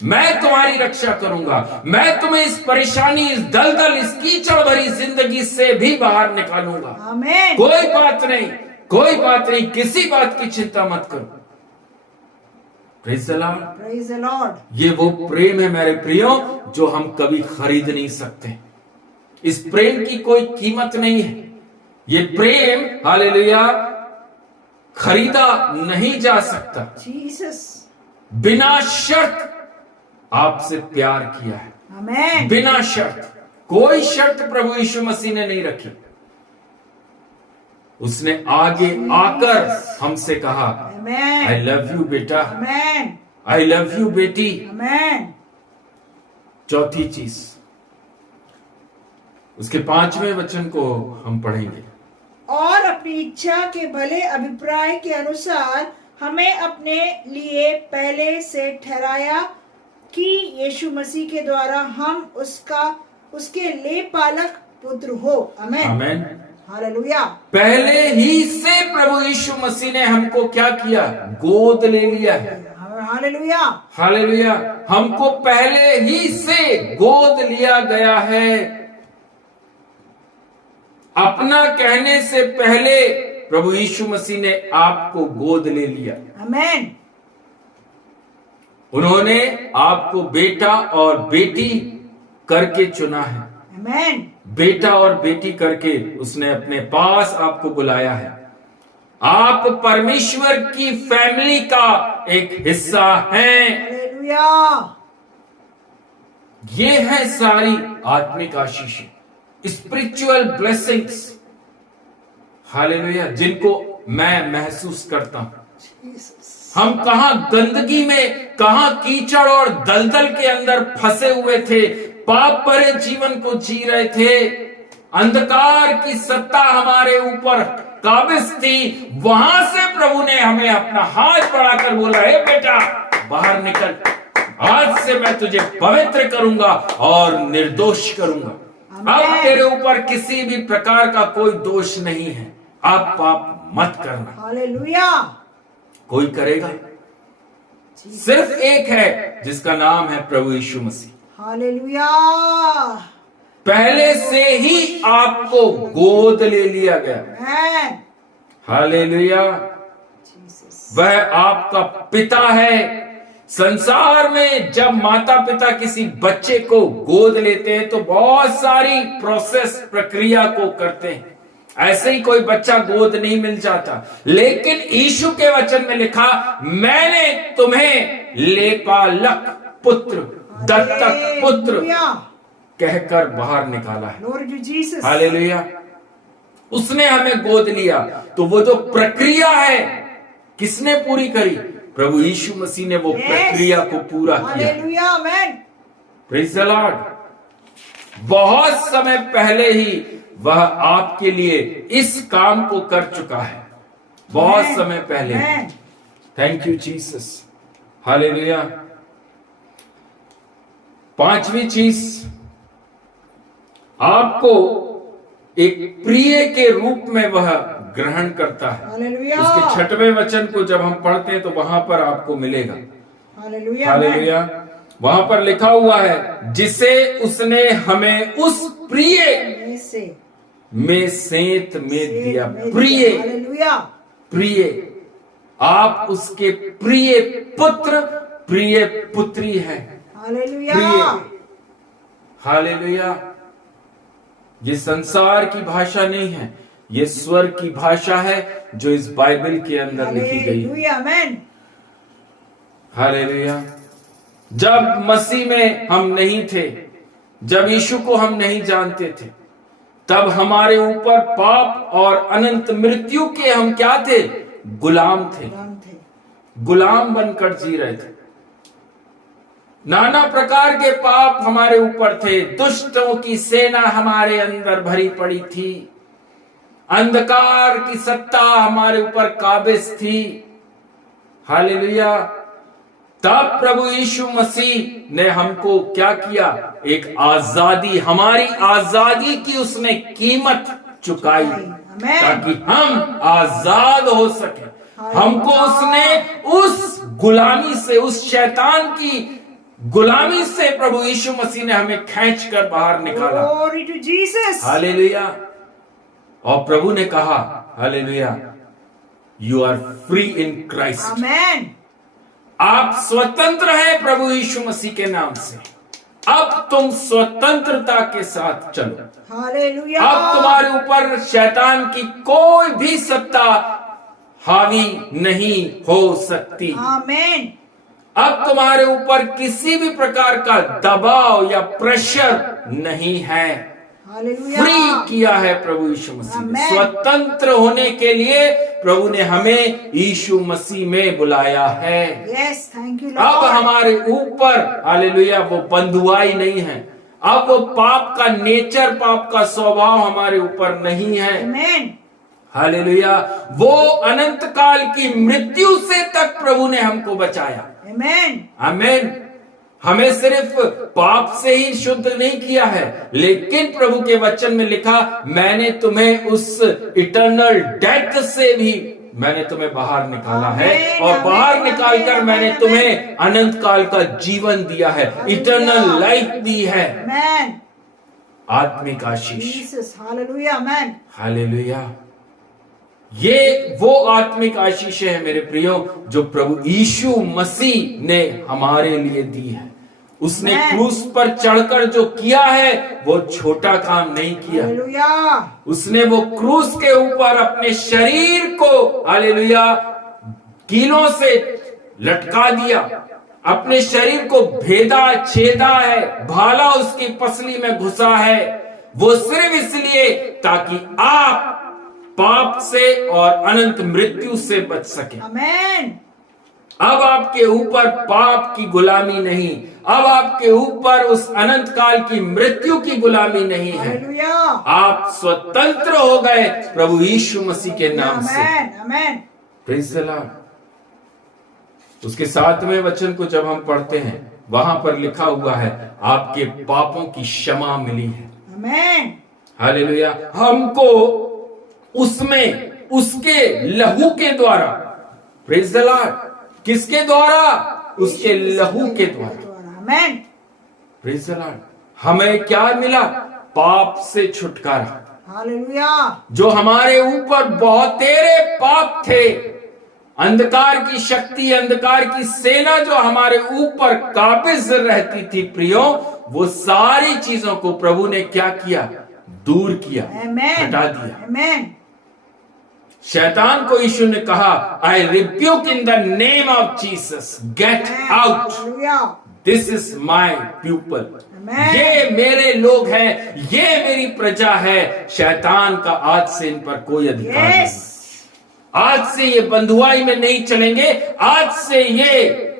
मैं तुम्हारी रक्षा करूंगा, मैं तुम्हें इस परेशानी, इस दलदल, इस कीचड़ भरी जिंदगी से भी बाहर निकालूंगा। आमेन। कोई बात नहीं, कोई बात नहीं, किसी बात की चिंता मत करो। Praise the Lord. Praise the Lord. ये वो प्रेम है मेरे प्रियो जो हम कभी खरीद नहीं सकते। इस प्रेम की कोई कीमत नहीं है। ये प्रेम हालेलुया खरीदा नहीं जा सकता। जीसस। बिना शर्त आपसे प्यार किया है, आमेन। बिना शर्त। कोई शर्त प्रभु यीशु मसीह ने नहीं रखी। उसने आगे आकर हमसे कहा आमेन। आई लव यू बेटा, आमेन। आई लव यू बेटी। आमेन। चौथी चीज, उसके 5वें वचन को हम पढ़ेंगे। और अपनी इच्छा के भले अभिप्राय के अनुसार हमें अपने लिए पहले से ठहराया कि यीशु मसीह के द्वारा हम उसके ले पालक पुत्र हो। आमेन। आमेन। हालेलुया। पहले ही से प्रभु यीशु मसीह ने हमको क्या किया? गोद ले लिया है। हालेलुया। हालेलुया। हमको पहले ही से गोद लिया गया है। अपना कहने से पहले प्रभु यीशु मसीह ने आपको गोद ले लिया। आमेन। उन्होंने आपको बेटा और बेटी करके चुना है। आमेन। बेटा और बेटी करके उसने अपने पास आपको बुलाया है। आप परमेश्वर की फैमिली का एक हिस्सा हैं। हालेलुया। ये है सारी आत्मिक आशीषें, स्पिरिचुअल ब्लेसिंग्स। हालेलुया, जिनको मैं महसूस करता हूं। हम कहां गंदगी में, कहां कीचड़ और दलदल के अंदर फंसे हुए थे, पाप भरे जीवन को जी रहे थे, अंधकार की सत्ता हमारे ऊपर काबिज थी। वहां से प्रभु ने हमें अपना हाथ बढ़ाकर बोला, हे बेटा बाहर निकल, आज से मैं तुझे पवित्र करूंगा और निर्दोष करूंगा। अब तेरे ऊपर किसी भी प्रकार का कोई दोष नहीं है। आप पाप मत करना। हालेलुया। कोई करेगा? सिर्फ एक है जिसका नाम है प्रभु यीशु मसीह। हालेलुया। पहले से ही आपको गोद ले लिया गया। आमेन। हालेलुया। वह आपका पिता है। संसार में जब माता पिता किसी बच्चे को गोद लेते हैं तो बहुत सारी प्रोसेस, प्रक्रिया को करते हैं। ऐसे ही कोई बच्चा गोद नहीं मिल जाता। लेकिन यीशु के वचन में लिखा, मैंने तुम्हें लेपालक पुत्र, दत्तक पुत्र कहकर बाहर निकाला है। Lord Jesus। हालेलुया। उसने हमें गोद लिया। तो वो जो प्रक्रिया है किसने पूरी करी? प्रभु यीशु मसीह ने वो प्रक्रिया को पूरा किया। Hallelujah. Amen. Praise the Lord. बहुत समय पहले ही वह आपके लिए इस काम को कर चुका है। बहुत समय पहले। Amen. Thank you Jesus. Hallelujah. 5वीं चीज, आपको एक प्रिय के रूप में वह ग्रहण करता है। हालेलुया। उसके 6वें वचन को जब हम पढ़ते हैं तो वहां पर आपको मिलेगा। हालेलुया। हालेलुया। वहां पर लिखा हुआ है, जिसे उसने हमें उस प्रिय में सेंत में दिया। प्रिय, हालेलुया। प्रिय। आप उसके प्रिय पुत्र, प्रिय पुत्री हैं। हालेलुया। प्रिय। हालेलुया। ये संसार की भाषा नहीं है, ये स्वर्ग की भाषा है जो इस बाइबल के अंदर लिखी गई है। हालेलुया। आमेन। हालेलुया। जब मसीह में हम नहीं थे, जब यीशु को हम नहीं जानते थे, तब हमारे ऊपर पाप और अनंत मृत्यु के हम क्या थे? गुलाम थे। गुलाम बनकर जी रहे थे। नाना प्रकार के पाप हमारे ऊपर थे, दुष्टों की सेना हमारे अंदर भरी पड़ी थी, अंधकार की सत्ता हमारे ऊपर काबिज थी। हालेलुया। तब प्रभु यीशु मसीह ने हमको क्या किया? एक आजादी, हमारी आजादी की उसने कीमत चुकाई ताकि हम आजाद हो सके। हमको उसने उस गुलामी से, उस शैतान की गुलामी से प्रभु यीशु मसीह ने हमें खींच कर बाहर निकाला। Glory to Jesus. हालेलुया। और प्रभु ने कहा, hallelujah, you are free in Christ. Amen. आप स्वतंत्र हैं प्रभु यीशु मसीह के नाम से। अब तुम स्वतंत्रता के साथ चलो। Hallelujah. अब तुम्हारे ऊपर शैतान की कोई भी सत्ता हावी नहीं हो सकती। Amen. अब तुम्हारे ऊपर किसी भी प्रकार का दबाव या प्रेशर नहीं है। Hallelujah. फ्री किया है प्रभु यीशु मसीह ने। Amen. स्वतंत्र होने के लिए प्रभु ने हमें यीशु मसीह में बुलाया है। Yes, thank you, अब Lord. हमारे ऊपर, हालेलुया, वो बंधुआई नहीं है। अब वो पाप का नेचर, पाप का स्वभाव हमारे ऊपर नहीं है। Amen. हालेलुया। वो अनंत काल की मृत्यु से तक प्रभु ने हमको बचाया। Amen. आमीन। हमें सिर्फ पाप से ही शुद्ध नहीं किया है, लेकिन प्रभु के वचन में लिखा, मैंने तुम्हें उस इटर्नल डेथ से भी मैंने तुम्हें बाहर निकाला है, और बाहर निकालकर मैंने तुम्हें अनंत काल का जीवन दिया है, इटर्नल लाइफ दी है। Amen. आत्मिक आशीष। Jesus. Hallelujah. Amen. हालेलुया। ये वो आत्मिक आशीष है मेरे प्रियो, जो प्रभु यीशु मसीह ने हमारे लिए दी है। उसने Amen. क्रूस पर चढ़कर जो किया है वो छोटा काम नहीं किया। Hallelujah. उसने वो क्रूस के ऊपर अपने शरीर को, हालेलुया, कीलों से लटका दिया, अपने शरीर को भेदा, छेदा है, भाला उसकी पसली में घुसा है। वो सिर्फ इसलिए ताकि आप पाप से और अनंत मृत्यु से बच सके। Amen. अब आपके ऊपर पाप की गुलामी नहीं, अब आपके ऊपर उस अनंत काल की मृत्यु की गुलामी नहीं है। Hallelujah. आप स्वतंत्र हो गए प्रभु यीशु मसीह के नाम से। Amen. Amen. Praise the Lord. उसके 7वें वचन को जब हम पढ़ते हैं, वहां पर लिखा हुआ है, आपके पापों की क्षमा मिली है। Amen. हालेलुया। हमको उसमें, उसके लहू के द्वारा, प्रेज़ द लॉर्ड, किसके द्वारा? उसके लहू के द्वारा। Amen. Praise the Lord. हमें क्या मिला? पाप से छुटकारा। Hallelujah. जो हमारे ऊपर बहुत तेरे पाप थे, अंधकार की शक्ति, अंधकार की सेना जो हमारे ऊपर काबिज रहती थी प्रियो, वो सारी चीजों को प्रभु ने क्या किया? दूर किया, Amen. हटा दिया। Amen. शैतान को यीशु ने कहा, आई rebuke in the name of Jesus, get out, Hallelujah. This is my people. Amen. ये मेरे लोग हैं, ये मेरी प्रजा है। शैतान का आज से इन पर कोई अधिकार नहीं। Yes. आज से ये बंधुआई में नहीं चलेंगे, आज से ये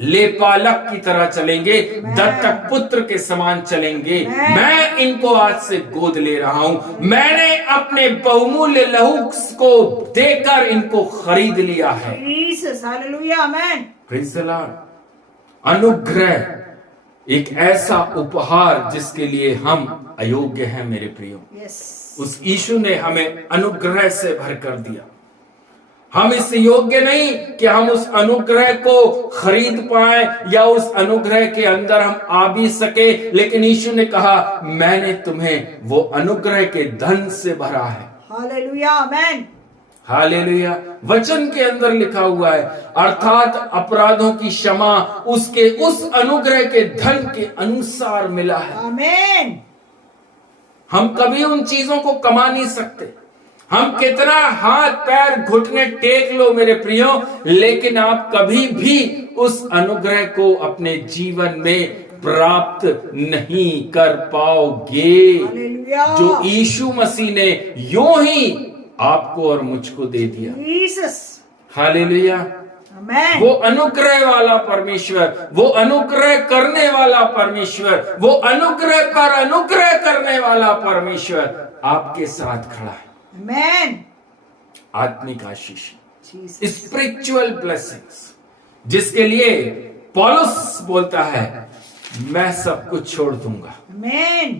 लेपालक की तरह चलेंगे, दत्तक पुत्र के समान चलेंगे। मैं इनको आज से गोद ले रहा हूं। मैंने अपने बहुमूल्य लहू को देकर इनको खरीद लिया है। Jesus. Hallelujah. Amen. Praise the Lord. अनुग्रह एक ऐसा उपहार जिसके लिए हम अयोग्य हैं मेरे प्रियो, Yes. उस यीशु ने हमें अनुग्रह से भर कर दिया। हम इस योग्य नहीं कि हम उस अनुग्रह को खरीद पाए या उस अनुग्रह के अंदर हम आ भी सके, लेकिन यीशु ने कहा, मैंने तुम्हें वो अनुग्रह के धन से भरा है। Hallelujah. Amen. हालेलुया। वचन के अंदर लिखा हुआ है, अर्थात अपराधों की क्षमा उसके उस अनुग्रह के धन के अनुसार मिला है। Amen. हम कभी उन चीजों को कमा नहीं सकते। हम कितना हाथ पैर घुटने टेक लो मेरे प्रियो, लेकिन आप कभी भी उस अनुग्रह को अपने जीवन में प्राप्त नहीं कर पाओगे, Hallelujah. जो यीशु मसीह ने यूं ही आपको और मुझको दे दिया। Jesus. हालेलुया। Amen. वो अनुग्रह वाला परमेश्वर, वो अनुग्रह करने वाला परमेश्वर, वो अनुग्रह पर अनुग्रह करने वाला परमेश्वर आपके साथ खड़ा है। Amen. आत्मिक आशीष, Jesus. स्पिरिचुअल ब्लेसिंग्स, जिसके लिए पौलुस बोलता है मैं सब कुछ छोड़ दूंगा, Amen.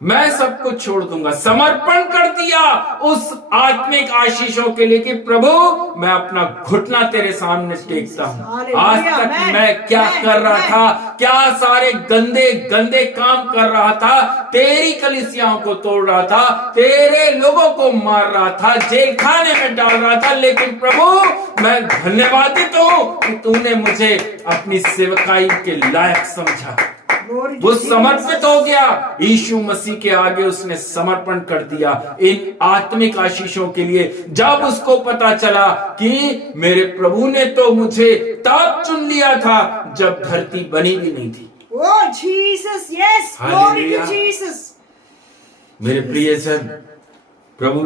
मैं सब कुछ छोड़ दूंगा, समर्पण कर दिया उस आत्मिक आशीषों के लिए कि प्रभु मैं अपना घुटना तेरे सामने टेकता हूं। आज तक मैं क्या कर रहा था, क्या सारे गंदे गंदे काम कर रहा था, तेरी कलीसियाओं को तोड़ रहा था, तेरे लोगों को मार रहा था, जेल खाने में डाल रहा था, लेकिन प्रभु मैं धन्यवादित हूं कि तूने मुझे अपनी सेवकाई के लायक समझा। Glory to वो Jesus. समर्पित हो गया, यीशु मसीह के आगे उसने समर्पण कर दिया इन आत्मिक आशीषों के लिए। जब उसको पता चला कि मेरे प्रभु ने तो मुझे तब चुन लिया था जब धरती बनी भी नहीं थी। Oh Jesus, yes. Glory to Hallelujah. Jesus. मेरे प्रियजन, प्रभु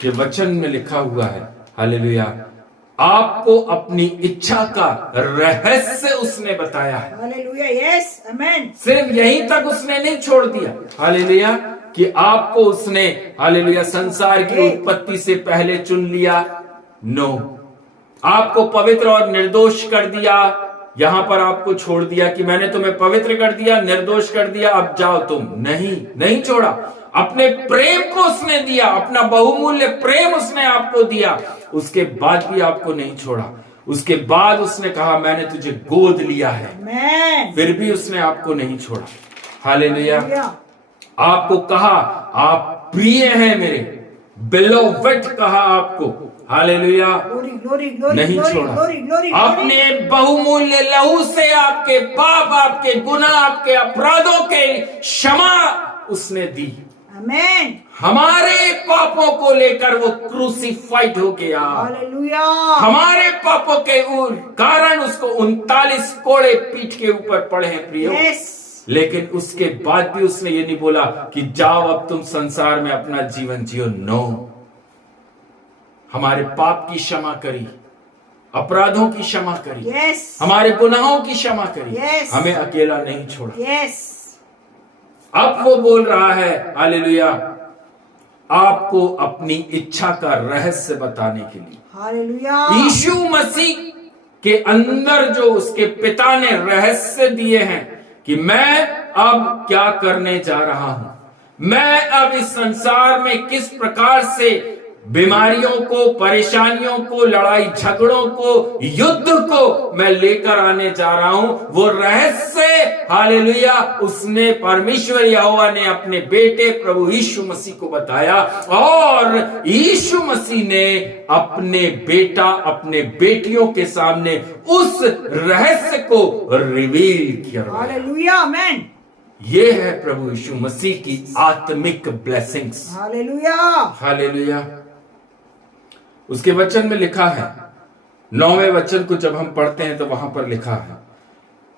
के वचन में लिखा हुआ है, हालेलुया, आपको अपनी इच्छा का रहस्य उसने बताया है। Hallelujah. Yes. Amen. सिर्फ यहीं तक उसने नहीं छोड़ दिया, हालेलुया, कि आपको उसने, हालेलुया, संसार की उत्पत्ति से पहले चुन लिया। नो, आपको पवित्र और निर्दोष कर दिया, यहां पर आपको छोड़ दिया कि मैंने तुम्हें पवित्र कर दिया, निर्दोष कर दिया, अब जाओ तुम। नहीं छोड़ा। अपने प्रेम को उसने दिया, अपना बहुमूल्य प्रेम उसने आपको दिया, उसके बाद भी आपको नहीं छोड़ा। उसके बाद उसने कहा मैंने तुझे गोद लिया है, Amen. फिर भी उसने आपको नहीं छोड़ा। हालेलुया। Hallelujah. आपको कहा आप प्रिय हैं मेरे, बिलोवेड कहा आपको, हालेलुया, Glory, glory, glory, नहीं glory, छोड़ा। glory, glory, अपने बहुमूल्य लहू से आपके पाप, आपके गुनाह, आपके अपराधों के क्षमा उसने दी। Amen. हमारे पापों को लेकर वो क्रूसिफाइड हो गया। Hallelujah. हमारे पापों के कारण उसको 39 कोड़े पीठ के ऊपर पड़े हैं प्रियो। Yes. लेकिन उसके बाद भी उसने ये नहीं बोला कि जाओ अब तुम संसार में अपना जीवन जियो। नो, हमारे पाप की क्षमा करी, अपराधों की क्षमा करी, Yes. हमारे गुनाहों की क्षमा करी, Yes. हमें अकेला नहीं छोड़ा। Yes. अब वो बोल रहा है, हालेलुया, आपको अपनी इच्छा का रहस्य बताने के लिए। Hallelujah. यीशु मसीह के अंदर जो उसके पिता ने रहस्य दिए हैं कि मैं अब क्या करने जा रहा हूं, मैं अब इस संसार में किस प्रकार से बीमारियों को, परेशानियों को, लड़ाई झगड़ों को, युद्ध को मैं लेकर आने जा रहा हूं, वो रहस्य, हालेलुया, उसने परमेश्वर यहोवा ने अपने बेटे प्रभु यीशु मसीह को बताया, और यीशु मसीह ने अपने बेटा, अपने बेटियों के सामने उस रहस्य को रिवील किया। Hallelujah. Amen. ये है प्रभु यीशु मसीह की आत्मिक ब्लेसिंग्स। Hallelujah. हालेलुया। उसके वचन में लिखा है, 9वें वचन को जब हम पढ़ते हैं तो वहां पर लिखा है,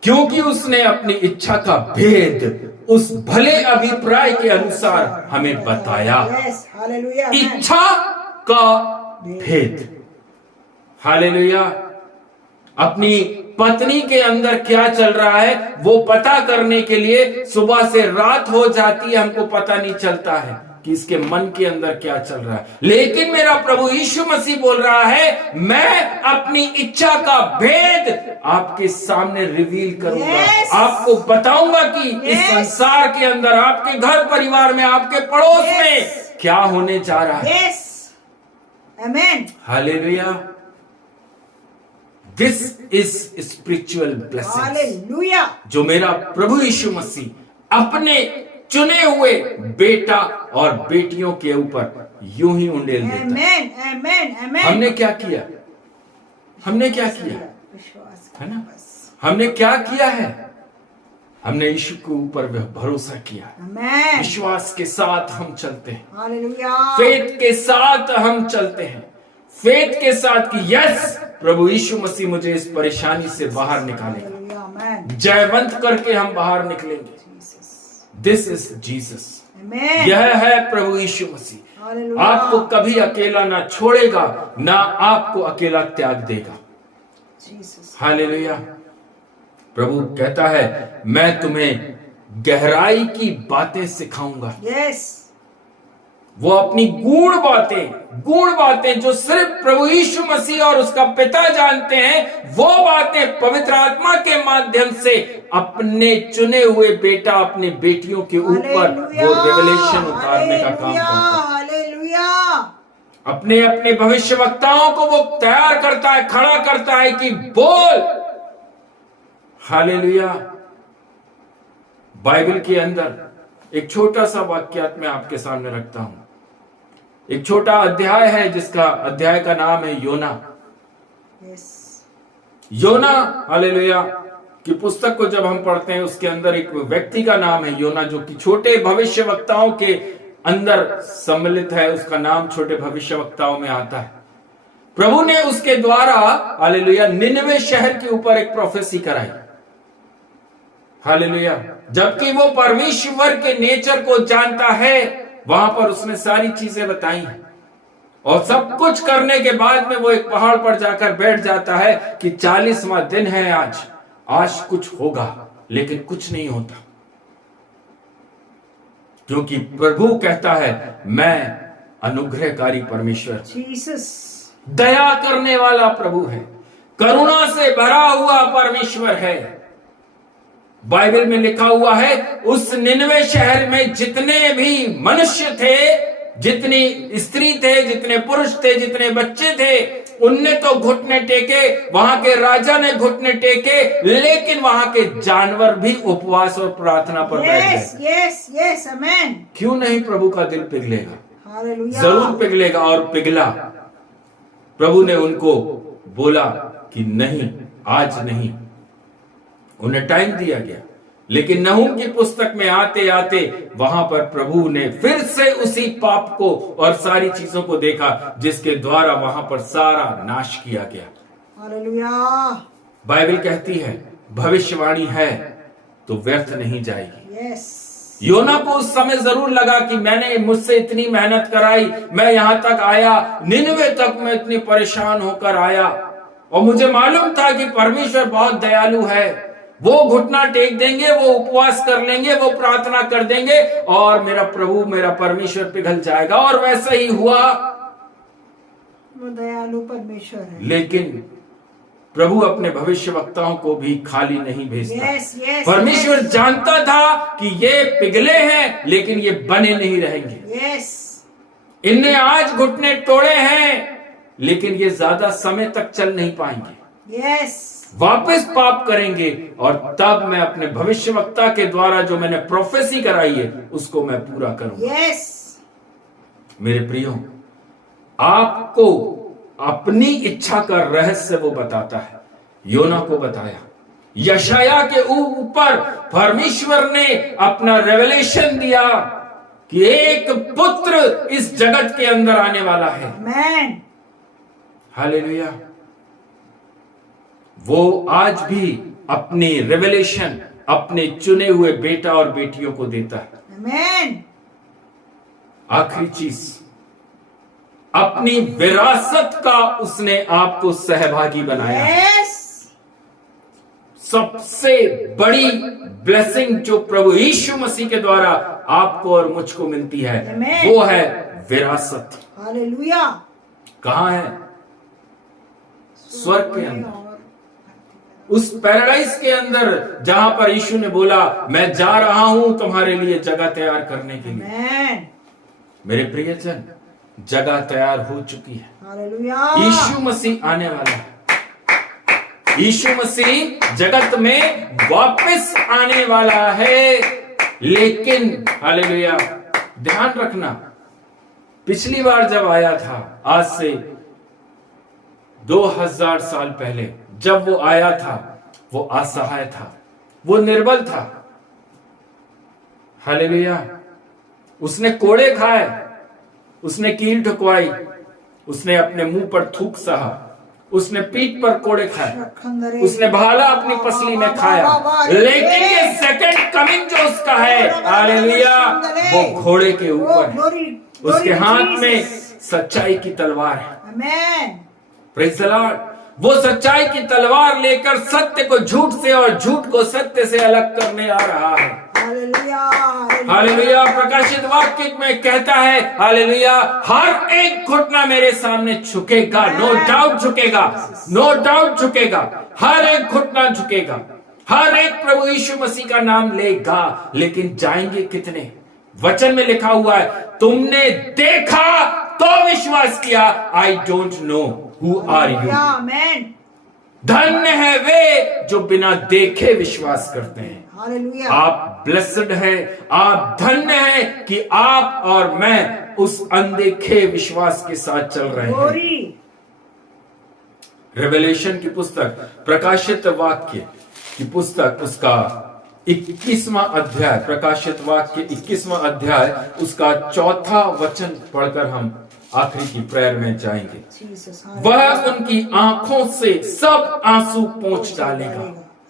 क्योंकि उसने अपनी इच्छा का भेद उस भले अभिप्राय के अनुसार हमें बताया। Yes. Hallelujah. Amen. इच्छा का भेद, हालेलुया। अपनी पत्नी के अंदर क्या चल रहा है वो पता करने के लिए सुबह से रात हो जाती है, हमको पता नहीं चलता है कि इसके मन के अंदर क्या चल रहा है। लेकिन मेरा प्रभु यीशु मसीह बोल रहा है, मैं अपनी इच्छा का भेद आपके सामने रिवील करूंगा। Yes. आपको बताऊंगा कि इस Yes. संसार के अंदर, आपके घर परिवार में, आपके पड़ोस Yes. में क्या होने जा रहा है। Yes. Amen. Hallelujah. This is spiritual blessing, Hallelujah. जो मेरा प्रभु यीशु मसीह अपने चुने हुए बेटा और बेटियों के ऊपर यूं ही उंडेल देता है। Amen. Amen. Amen. हमने क्या किया? हमने क्या किया विश्वास है ना? हमने क्या किया है? हमने यीशु के ऊपर भरोसा किया। Amen. विश्वास के साथ हम चलते हैं, Hallelujah. फेथ के साथ हम चलते हैं, फेथ के साथ कि यस, प्रभु यीशु मसीह मुझे इस परेशानी से बाहर निकालेगा, Hallelujah. Amen. जयवंत करके हम बाहर निकलेंगे। Jesus. This is Jesus, Amen. यह है प्रभु यीशु मसीह। Hallelujah. आपको कभी अकेला ना छोड़ेगा, ना आपको अकेला त्याग देगा। जीसस। हालेलुया। प्रभु कहता है मैं तुम्हें गहराई की बातें सिखाऊंगा। यस, वो अपनी गूढ़ बातें जो सिर्फ प्रभु यीशु मसीह और उसका पिता जानते हैं, वो बातें पवित्र आत्मा के माध्यम से अपने चुने हुए बेटा, अपने बेटियों के ऊपर वो रेवलेशन उतारने का काम करता है। हालेलुया। अपने अपने भविष्यवक्ताओं को वो तैयार करता है, खड़ा करता है कि बोल। हालेलुया। बाइबल के अंदर एक छोटा सा वाक्यात मैं आपके सामने रखता हूं। एक छोटा अध्याय है जिसका अध्याय का नाम है योना। यस, योना, हालेलुया, की पुस्तक को जब हम पढ़ते हैं उसके अंदर एक व्यक्ति का नाम है योना, जो कि छोटे भविष्यवक्ताओं के अंदर सम्मिलित है। उसका नाम छोटे भविष्यवक्ताओं में आता है। प्रभु ने उसके द्वारा, हालेलुया, निनवे शहर के ऊपर एक प्रोफेसी कराई। हालेलुया। जबकि वो परमेश्वर के नेचर को जानता है, वहां पर उसने सारी चीजें बताई हैं। और सब कुछ करने के बाद में वो एक पहाड़ पर जाकर बैठ जाता है कि 40वां दिन है आज कुछ होगा, लेकिन कुछ नहीं होता। क्योंकि प्रभु कहता है मैं अनुग्रहकारी परमेश्वर, जीसस, दया करने वाला प्रभु है, करुणा से भरा हुआ परमेश्वर है। बाइबल में लिखा हुआ है उस निनवे शहर में जितने भी मनुष्य थे, जितनी स्त्री थे, जितने पुरुष थे, जितने बच्चे थे, उनने तो घुटने टेके, वहां के राजा ने घुटने टेके, लेकिन वहां के जानवर भी उपवास और प्रार्थना पर बैठ यस गए। यस यस, आमेन। क्यों नहीं? प्रभु का दिल पिघलेगा, हालेलुया, जरूर पिघलेगा। और पिघला। प्रभु ने उनको बोला कि नहीं, आज नहीं। उन्हें टाइम दिया गया, लेकिन नहूम की पुस्तक में आते आते वहां पर प्रभु ने फिर से उसी पाप को और सारी चीजों को देखा जिसके द्वारा वहां पर सारा नाश किया गया। हालेलुया। बाइबल कहती है भविष्यवाणी है तो व्यर्थ नहीं जाएगी। यस, योना को उस समय जरूर लगा कि मैंने मुझसे इतनी मेहनत कराई, मैं यहां तक आया, निनवे तक मैं इतनी परेशान होकर आया, और मुझे मालूम था कि परमेश्वर बहुत दयालु है, वो घुटना टेक देंगे, वो उपवास कर लेंगे, वो प्रार्थना कर देंगे और मेरा प्रभु, मेरा परमेश्वर पिघल जाएगा। और वैसा ही हुआ। वो दयालु परमेश्वर है। लेकिन प्रभु अपने भविष्यवक्ताओं को भी खाली नहीं भेजता। यस यस, परमेश्वर जानता था कि ये पिघले हैं, लेकिन ये बने नहीं रहेंगे। यस, इनने आज घुटने तोड़े हैं, लेकिन ये ज्यादा समय तक चल नहीं पाएंगे, यस, वापस पाप करेंगे। और तब मैं अपने भविष्यवक्ता के द्वारा जो मैंने प्रोफेसी कराई है उसको मैं पूरा करूंगा। यस। मेरे प्रियो, आपको अपनी इच्छा का रहस्य वो बताता है। योना को बताया, यशाया के ऊपर परमेश्वर ने अपना रेवलेशन दिया कि एक पुत्र इस जगत के अंदर आने वाला है। आमेन। हालेलुया। वो आज भी अपनी रेवलेशन अपने चुने हुए बेटा और बेटियों को देता है। आमेन। आखिरी चीज, अपनी विरासत का उसने आपको सहभागी बनाया। यस, सबसे बड़ी ब्लेसिंग जो प्रभु यीशु मसीह के द्वारा आपको और मुझको मिलती है, Amen. वो है विरासत। हालेलुया। कहां है? स्वर्ग के अंदर, उस पैराडाइज के अंदर, जहां पर यीशु ने बोला मैं जा रहा हूं तुम्हारे लिए जगह तैयार करने के लिए। आमेन। मेरे प्रियजन, जगह तैयार हो चुकी है। हालेलुया। यीशु मसीह आने वाला है। यीशु मसीह जगत में वापस आने वाला है। लेकिन हालेलुया, ध्यान रखना, पिछली बार जब आया था, आज से 2000 साल पहले जब वो आया था, वो असहाय था, वो निर्बल था। हालेलुया। उसने कोड़े खाए, उसने कील ठुकवाई, उसने अपने मुंह पर थूक सहा, उसने पीठ पर कोड़े खाए, उसने भाला अपनी पसली में खाया। लेकिन ये सेकंड कमिंग जो उसका है, हालेलुया, वो घोड़े के ऊपर है। उसके हाथ में सच्चाई की तलवार है। आमेन। Praise the Lord. वो सच्चाई की तलवार लेकर सत्य को झूठ से और झूठ को सत्य से अलग करने आ रहा है। Hallelujah, hallelujah. प्रकाशित वाक्य में कहता है हालेलुया, हर एक घुटना मेरे सामने झुकेगा, नो डाउट झुकेगा, नो डाउट झुकेगा, हर एक घुटना झुकेगा, हर एक प्रभु यीशु मसीह का नाम लेगा। लेकिन जाएंगे कितने? वचन में लिखा हुआ है, तुमने देखा तो विश्वास किया। I don't know who are you. Amen. धन्य है वे जो बिना देखे विश्वास करते हैं। हालेलुया। आप ब्लेस्ड हैं, आप धन्य हैं कि आप और मैं उस अनदेखे विश्वास के साथ चल रहे हैं। ग्लोरी। रेवलेशन की पुस्तक, प्रकाशित वाक्य की पुस्तक, उसका 21वां अध्याय, प्रकाशित वाक्य 21वां अध्याय, उसका 4था वचन पढ़कर हम आखिरी की प्रेयर में जाएंगे। जीसस। वह उनकी आंखों से सब आंसू पोंछ डालेगा।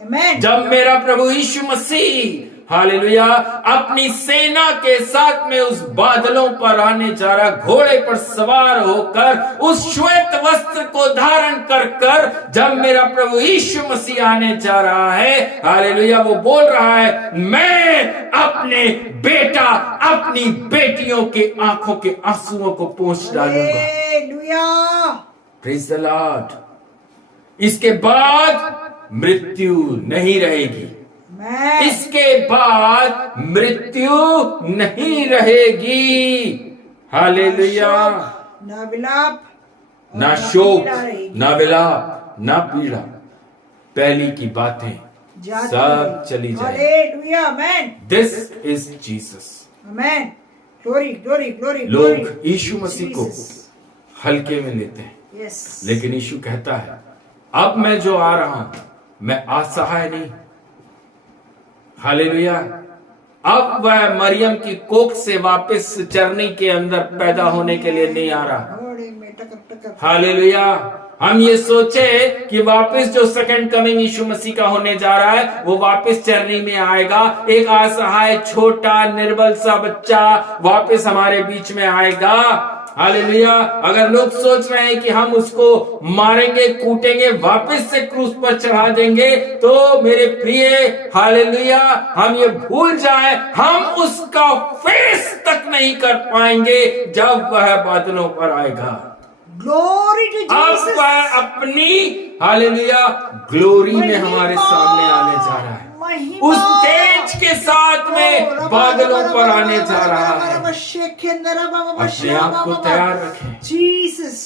आमेन। जब मेरा प्रभु यीशु मसीह हालेलुया अपनी सेना के साथ में उस बादलों पर आने जा रहा, घोड़े पर सवार होकर, उस श्वेत वस्त्र को धारण कर जब मेरा प्रभु यीशु मसीह आने जा रहा है हालेलुया, वो बोल रहा है, मैं अपने बेटा अपनी बेटियों के आंखों के आंसुओं को पोंछ डालूंगा। हालेलुया। Praise the Lord. इसके बाद मृत्यु नहीं रहेगी। इसके बाद मृत्यु नहीं रहेगी। हालेलुया। ना विलाप, ना शोक, ना विलाप, ना पीड़ा, पहली की बातें सब चली जाएगी। Hallelujah. Amen. This is Jesus. Amen. Glory glory glory. लोग यीशु मसीह को हल्के में लेते हैं, यस, लेकिन यीशु कहता है, अब मैं जो आ रहा हूं, मैं असहाय नहीं। हालेलुया। अब वह मरियम की कोख से वापस चरनी के अंदर पैदा होने के लिए नहीं आ रहा। घोड़े में टकर टकर। हालेलुया। हम ये सोचे कि वापस जो सेकंड कमिंग यीशु मसीह का होने जा रहा है, वो वापस चरनी में आएगा, एक असहाय छोटा निर्बल सा बच्चा वापस हमारे बीच में आएगा। हालेलुया। अगर लोग सोच रहे हैं कि हम उसको मारेंगे, कूटेंगे, वापस से क्रूस पर चढ़ा देंगे, तो मेरे प्रिय हालेलुया, हम ये भूल जाएं, हम उसका फेस तक नहीं कर पाएंगे जब वह बादलों पर आएगा। ग्लोरी टू अब जीसस। वह अपनी हालेलुया ग्लोरी में हमारे सामने आने जा रहा है, उस तेज के साथ में बादलों पर आने जा रहा है। अपने आप को तैयार रखें। जीसस।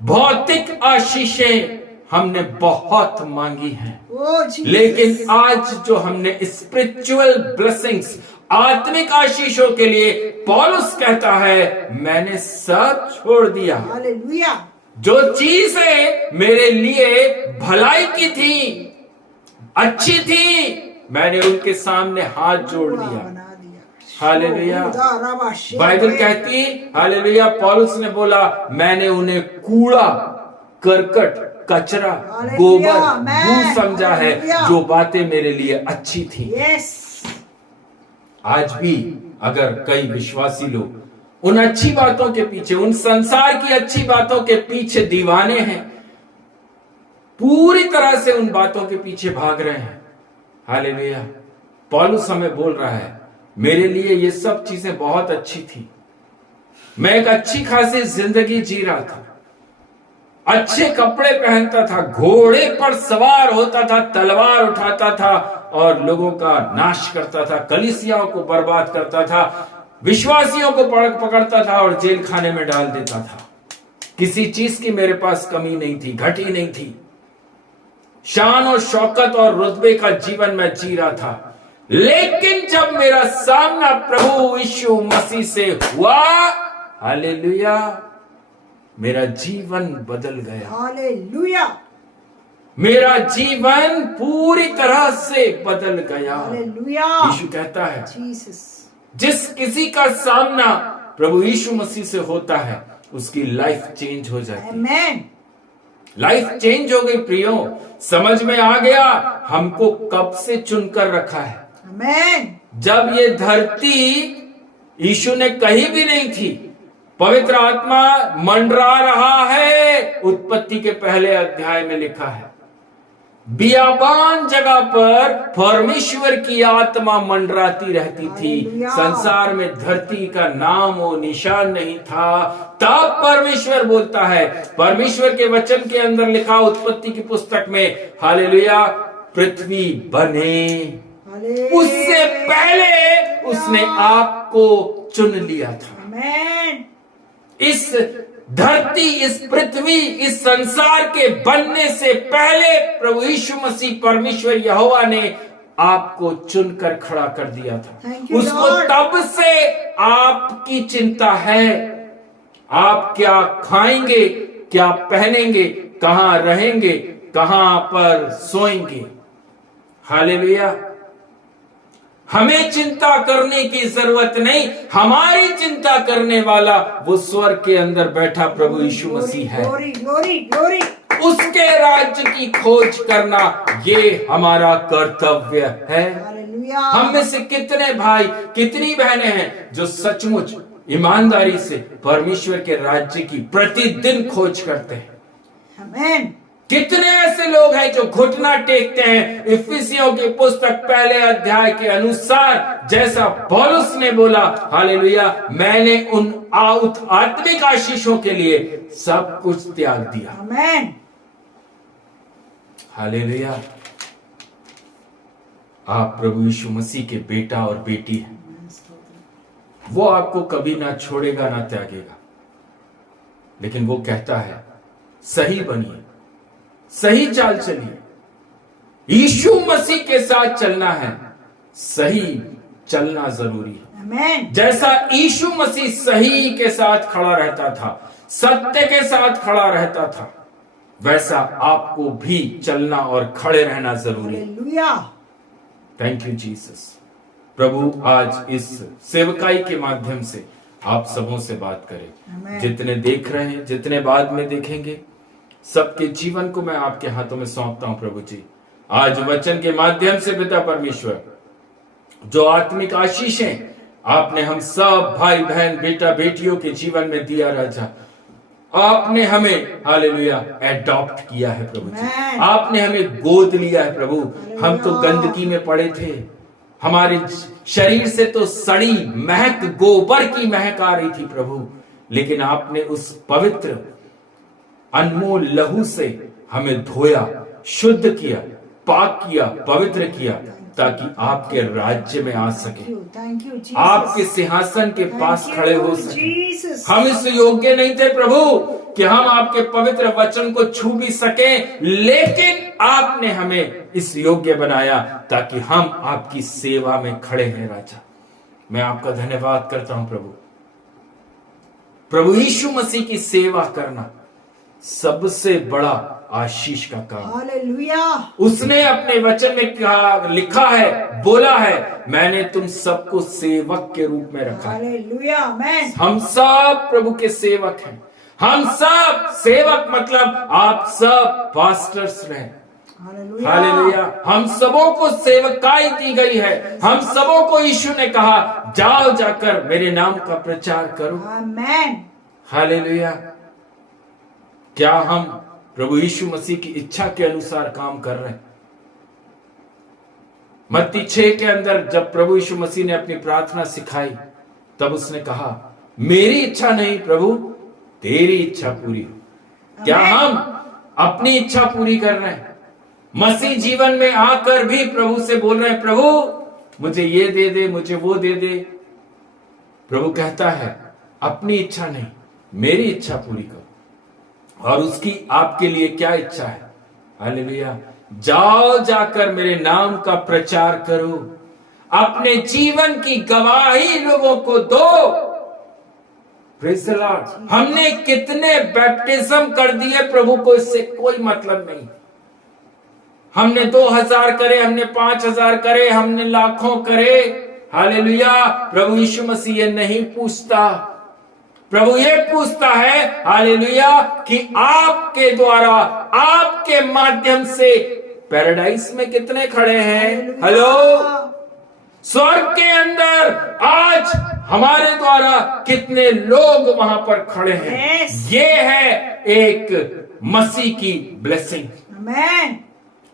भौतिक आशीषें हमने बहुत मांगी हैं, ओ जीसस। लेकिन आज जो हमने स्पिरिचुअल ब्लेसिंग्स, आत्मिक आशीषों के लिए पौलुस कहता है, मैंने सब छोड़ दिया। हालेलुया। जो चीजें मेरे लिए भलाई की थी, अच्छी थी, मैंने उनके सामने हाथ जोड़ दिया। हालेलुया। बाइबल कहती हालेलुया, पौलुस ने बोला, मैंने उन्हें कूड़ा, करकट, कचरा, गोबर, धूल समझा है, जो बातें मेरे लिए अच्छी थी। यस। आज भी अगर कई विश्वासी लोग उन अच्छी बातों के पीछे, उन संसार की अच्छी बातों के पीछे दीवाने हैं, पूरी तरह से उन बातों के पीछे भाग रहे हैं। हालेलुया। पौलुस हमें बोल रहा है, मेरे लिए ये सब चीजें बहुत अच्छी थी, मैं एक अच्छी खासी जिंदगी जी रहा था, अच्छे कपड़े पहनता था, घोड़े पर सवार होता था, तलवार उठाता था और लोगों का नाश करता था, कलीसियाओं को बर्बाद करता था, विश्वासियों को पकड़ता था और जेल खाने में डाल देता था। किसी चीज की मेरे पास कमी नहीं थी, घटी नहीं थी। शान और शौकत और रुतबे का जीवन मैं जी रहा था, लेकिन जब मेरा सामना प्रभु यीशु मसीह से हुआ, हालेलुया, मेरा जीवन बदल गया। हालेलुया। मेरा जीवन पूरी तरह से बदल गया। हालेलुया। यीशु कहता है, जीसस। जिस किसी का सामना प्रभु यीशु मसीह से होता है, उसकी लाइफ चेंज हो जाती है। आमेन। लाइफ चेंज हो गई प्रियो। समझ में आ गया हमको कब से चुनकर रखा है। आमेन। जब ये धरती यीशु ने कहीं भी नहीं थी, पवित्र आत्मा मंडरा रहा है। उत्पत्ति के पहले अध्याय में लिखा है, बियाबान जगह पर परमेश्वर की आत्मा मंडराती रहती थी। संसार में धरती का नाम और निशान नहीं था। तब परमेश्वर बोलता है, परमेश्वर के वचन के अंदर लिखा उत्पत्ति की पुस्तक में, हालेलुया, पृथ्वी बने। उससे पहले उसने आपको चुन लिया था। आमेन। इस धरती, इस पृथ्वी, इस संसार के बनने से पहले प्रभु यीशु मसीह परमेश्वर यहोवा ने आपको चुनकर खड़ा कर दिया था। Thank you, उसको Lord. तब से आपकी चिंता है। आप क्या खाएंगे, क्या पहनेंगे, कहां रहेंगे, कहां पर सोएंगे। हालेलुया। हमें चिंता करने की जरूरत नहीं, हमारी चिंता करने वाला वो स्वर्ग के अंदर बैठा प्रभु यीशु मसीह है। Glory glory glory. उसके राज्य की खोज करना ये हमारा कर्तव्य है। हालेलुया। हम में से कितने भाई, कितनी बहनें हैं जो सचमुच ईमानदारी से परमेश्वर के राज्य की प्रतिदिन खोज करते हैं। आमेन। कितने ऐसे लोग हैं जो घुटना टेकते हैं। इफिसियों की पुस्तक पहले अध्याय के अनुसार जैसा पौलुस ने बोला, हालेलुया, मैंने उन आत्मिक आशीषों के लिए सब कुछ त्याग दिया। आमेन। हालेलुया। आप प्रभु यीशु मसीह के बेटा और बेटी हैं। वो आपको कभी ना छोड़ेगा ना त्यागेगा, लेकिन वो कहता है सही बनिए, सही चाल चलिए। यीशु मसीह के साथ चलना है, सही चलना जरूरी है। आमेन। जैसा यीशु मसीह सही के साथ खड़ा रहता था, सत्य के साथ खड़ा रहता था, वैसा आपको भी चलना और खड़े रहना जरूरी है। हालेलुया। Thank you Jesus. प्रभु आज इस सेवकाई के माध्यम से आप सबों से बात करें। आमेन। जितने देख रहे हैं, जितने बाद में देखेंगे, सबके जीवन को मैं आपके हाथों में सौंपता हूं प्रभु जी। आज वचन के माध्यम से पिता परमेश्वर, जो आत्मिक आशीषें आपने हम सब भाई बहन, बेटा बेटियों के जीवन में दिया राजा, आपने हमें हालेलुया एडॉप्ट किया है प्रभु जी। आमेन। आपने हमें गोद लिया है प्रभु। हम तो गंदगी में पड़े थे, हमारे शरीर से तो सड़ी महक, गोबर की महक आ रही थी प्रभु, लेकिन आपने उस पवित्र अनमोल लहू से हमें धोया, शुद्ध किया, पाक किया, पवित्र किया, ताकि आपके राज्य में आ सके, थैंक यू जीसस। आपके सिंहासन के पास खड़े हो सके। जीसस। हम इस योग्य नहीं थे प्रभु कि हम आपके पवित्र वचन को छू भी सकें, लेकिन आपने हमें इस योग्य बनाया ताकि हम आपकी सेवा में खड़े हैं राजा। मैं आपका धन्यवाद करता हूं प्रभु। प्रभु यीशु मसीह की सेवा करना सबसे बड़ा आशीष का काम। हालेलुया। उसने अपने वचन में कहा, लिखा है, बोला है, मैंने तुम सबको सेवक के रूप में रखा है। हालेलुया। आमेन। हम सब प्रभु के सेवक हैं। हम सब सेवक मतलब आप सब पास्टर्स रहे। हालेलुया। हालेलुया। हम सबों को सेवकाई दी गई है। हम सबों को यीशु ने कहा, जाओ जाकर मेरे नाम का प्रचार करो। आमेन। हालेलुया। क्या हम प्रभु यीशु मसीह की इच्छा के अनुसार काम कर रहे हैं? मत्ती 6 के अंदर जब प्रभु यीशु मसीह ने अपनी प्रार्थना सिखाई, तब उसने कहा, मेरी इच्छा नहीं प्रभु, तेरी इच्छा पूरी हो। क्या हम अपनी इच्छा पूरी कर रहे हैं? मसीह जीवन में आकर भी प्रभु से बोल रहे हैं, प्रभु मुझे ये दे दे, मुझे वो दे दे। प्रभु कहता है, अपनी इच्छा नहीं, मेरी इच्छा पूरी करो। और उसकी आपके लिए क्या इच्छा है? हालेलुया। जाओ जाकर मेरे नाम का प्रचार करो, अपने जीवन की गवाही लोगों को दो। Praise the Lord. हमने कितने बैप्टिज्म कर दिए, प्रभु को इससे कोई मतलब नहीं। हमने 2000 करे, हमने 5000 करे, हमने लाखों करे। हालेलुया। प्रभु यीशु मसीह ये नहीं पूछता। प्रभु ये पूछता है, हालेलुया, कि आपके द्वारा, आपके माध्यम से पैराडाइज में कितने खड़े हैं? हेलो। स्वर्ग के अंदर आज हमारे द्वारा कितने लोग वहां पर खड़े हैं। Yes. ये है एक मसीह की ब्लेसिंग। आमेन।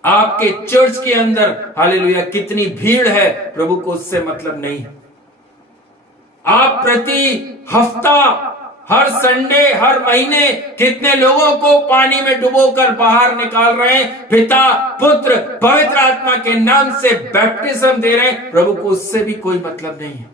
आपके चर्च के अंदर हालेलुया कितनी भीड़ है, प्रभु को उससे मतलब नहीं। आप प्रति हफ्ता, हर संडे, हर महीने कितने लोगों को पानी में डुबोकर बाहर निकाल रहे हैं, पिता, पुत्र, पवित्र आत्मा के नाम से बैप्टिज्म दे रहे हैं, प्रभु को उससे भी कोई मतलब नहीं है।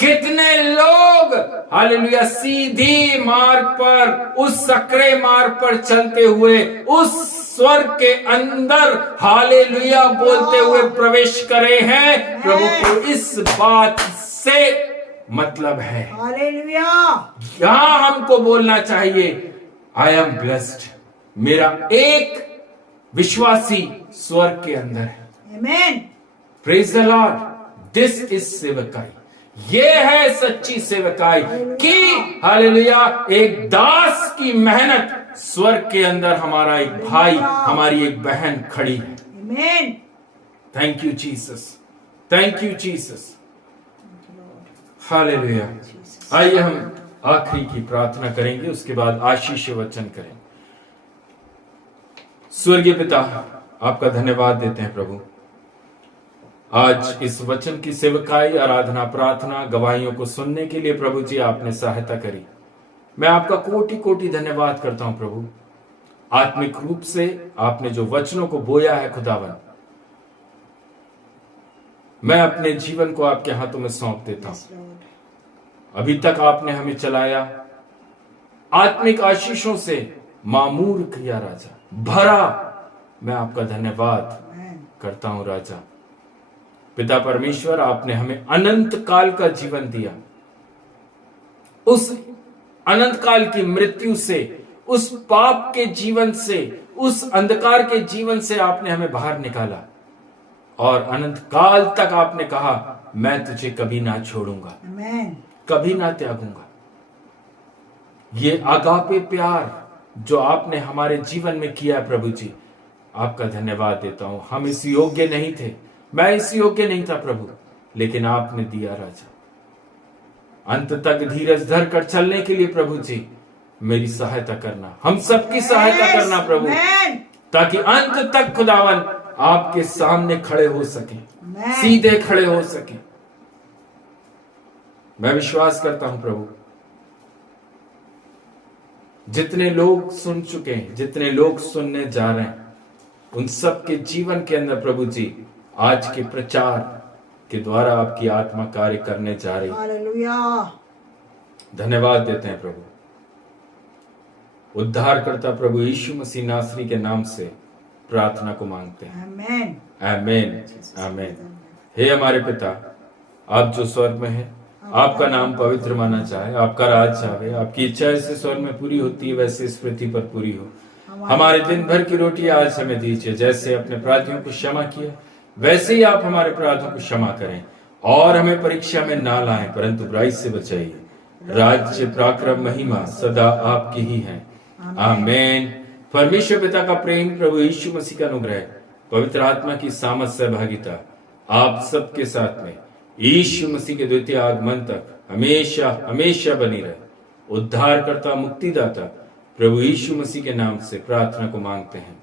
कितने लोग हालेलुया सीधी मार्ग पर, उस सकरे मार्ग पर चलते हुए उस स्वर्ग के अंदर हालेलुया बोलते हुए प्रवेश करे हैं। प्रभु को इस बात से मतलब है। हालेलुया। यहां हमको बोलना चाहिए, आई एम ब्लेस्ड। मेरा एक विश्वासी स्वर्ग के अंदर है। Amen. Praise the Lord. This is सेवकाई। ये है सच्ची सेवकाई कि हालेलुया एक दास की मेहनत, स्वर्ग के अंदर हमारा एक भाई, हमारी एक बहन खड़ी है। Amen. Thank you Jesus, thank you Jesus, hallelujah. आइए हम आखिरी की प्रार्थना करेंगे, उसके बाद आशीष वचन करेंगे। स्वर्गीय पिता, आपका धन्यवाद देते हैं प्रभु, आज इस वचन की सेवकाई, आराधना, प्रार्थना, गवाहियों को सुनने के लिए प्रभु जी आपने सहायता करी। मैं आपका कोटि कोटि धन्यवाद करता हूं प्रभु। आत्मिक रूप से आपने जो वचनों को बोया है खुदावन, मैं अपने जीवन को आपके हाथों में सौंप देता हूं। अभी तक आपने हमें चलाया, आत्मिक आशीषों से मामूर किया राजा, भरा। मैं आपका धन्यवाद करता हूं राजा। पिता परमेश्वर, आपने हमें अनंत काल का जीवन दिया। उस अनंत काल की मृत्यु से, उस पाप के जीवन से, उस अंधकार के जीवन से आपने हमें बाहर निकाला, और अनंत काल तक आपने कहा, मैं तुझे कभी ना छोड़ूंगा, आमेन। कभी ना त्यागूंगा। ये आगापे प्यार जो आपने हमारे जीवन में किया प्रभु जी, आपका धन्यवाद देता हूं। हम इस योग्य नहीं थे, मैं इस योग्य नहीं था प्रभु, लेकिन आपने दिया राजा। अंत तक धीरज धर कर चलने के लिए प्रभु जी मेरी सहायता करना, हम सबकी सहायता करना प्रभु, ताकि अंत तक खुदावन आपके सामने खड़े हो सके, सीधे खड़े हो सके। मैं विश्वास करता हूं प्रभु, जितने लोग सुन चुके हैं, जितने लोग सुनने जा रहे हैं, उन सब के जीवन के अंदर प्रभु जी आज के प्रचार के द्वारा आपकी आत्मा कार्य करने जा रही है। हालेलुया। धन्यवाद देते हैं प्रभु। उद्धारकर्ता प्रभु यीशु मसीह नासरी के नाम से प्रार्थना को मांगते हैं। आमेन। आमेन, आमेन। हे हमारे पिता, आप जो स्वर्ग में हैं, आपका नाम पवित्र माना जाए, आपका राज आवे, आपकी इच्छा जैसे स्वर्ग में पूरी होती है वैसे इस पृथ्वी पर पूरी हो। हमारे दिन भर की रोटी आज हमें दीजिए, जैसे अपने अपराधियों को क्षमा किया वैसे ही आप हमारे अपराधों को क्षमा करें, और हमें परीक्षा में ना लाएं परंतु बुराई से बचाइए। राज्य, पराक्रम, महिमा सदा आपकी ही है। आमेन। परमेश्वर पिता का प्रेम, प्रभु यीशु मसीह का अनुग्रह, पवित्र आत्मा की सामर्थ सहभागिता आप सबके साथ में यीशु मसीह के द्वितीय आगमन तक हमेशा हमेशा बनी रहे। उद्धारकर्ता, मुक्तिदाता प्रभु यीशु मसीह के नाम से प्रार्थना को मांगते हैं।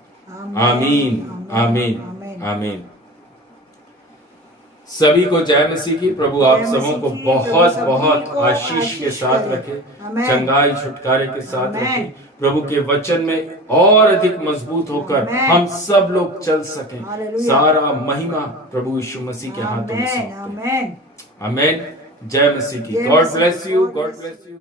आमीन, आमीन, आमीन। सभी को जय मसीह की। प्रभु आप सबों को बहुत बहुत आशीष के साथ रखे, चंगाई छुटकारे के साथ रखे, प्रभु के वचन में और अधिक मजबूत होकर हम सब लोग चल सकें। सारा महिमा प्रभु यीशु मसीह के हाथों में सौंपते हैं। आमीन। जय मसीह की। God bless you, God bless you.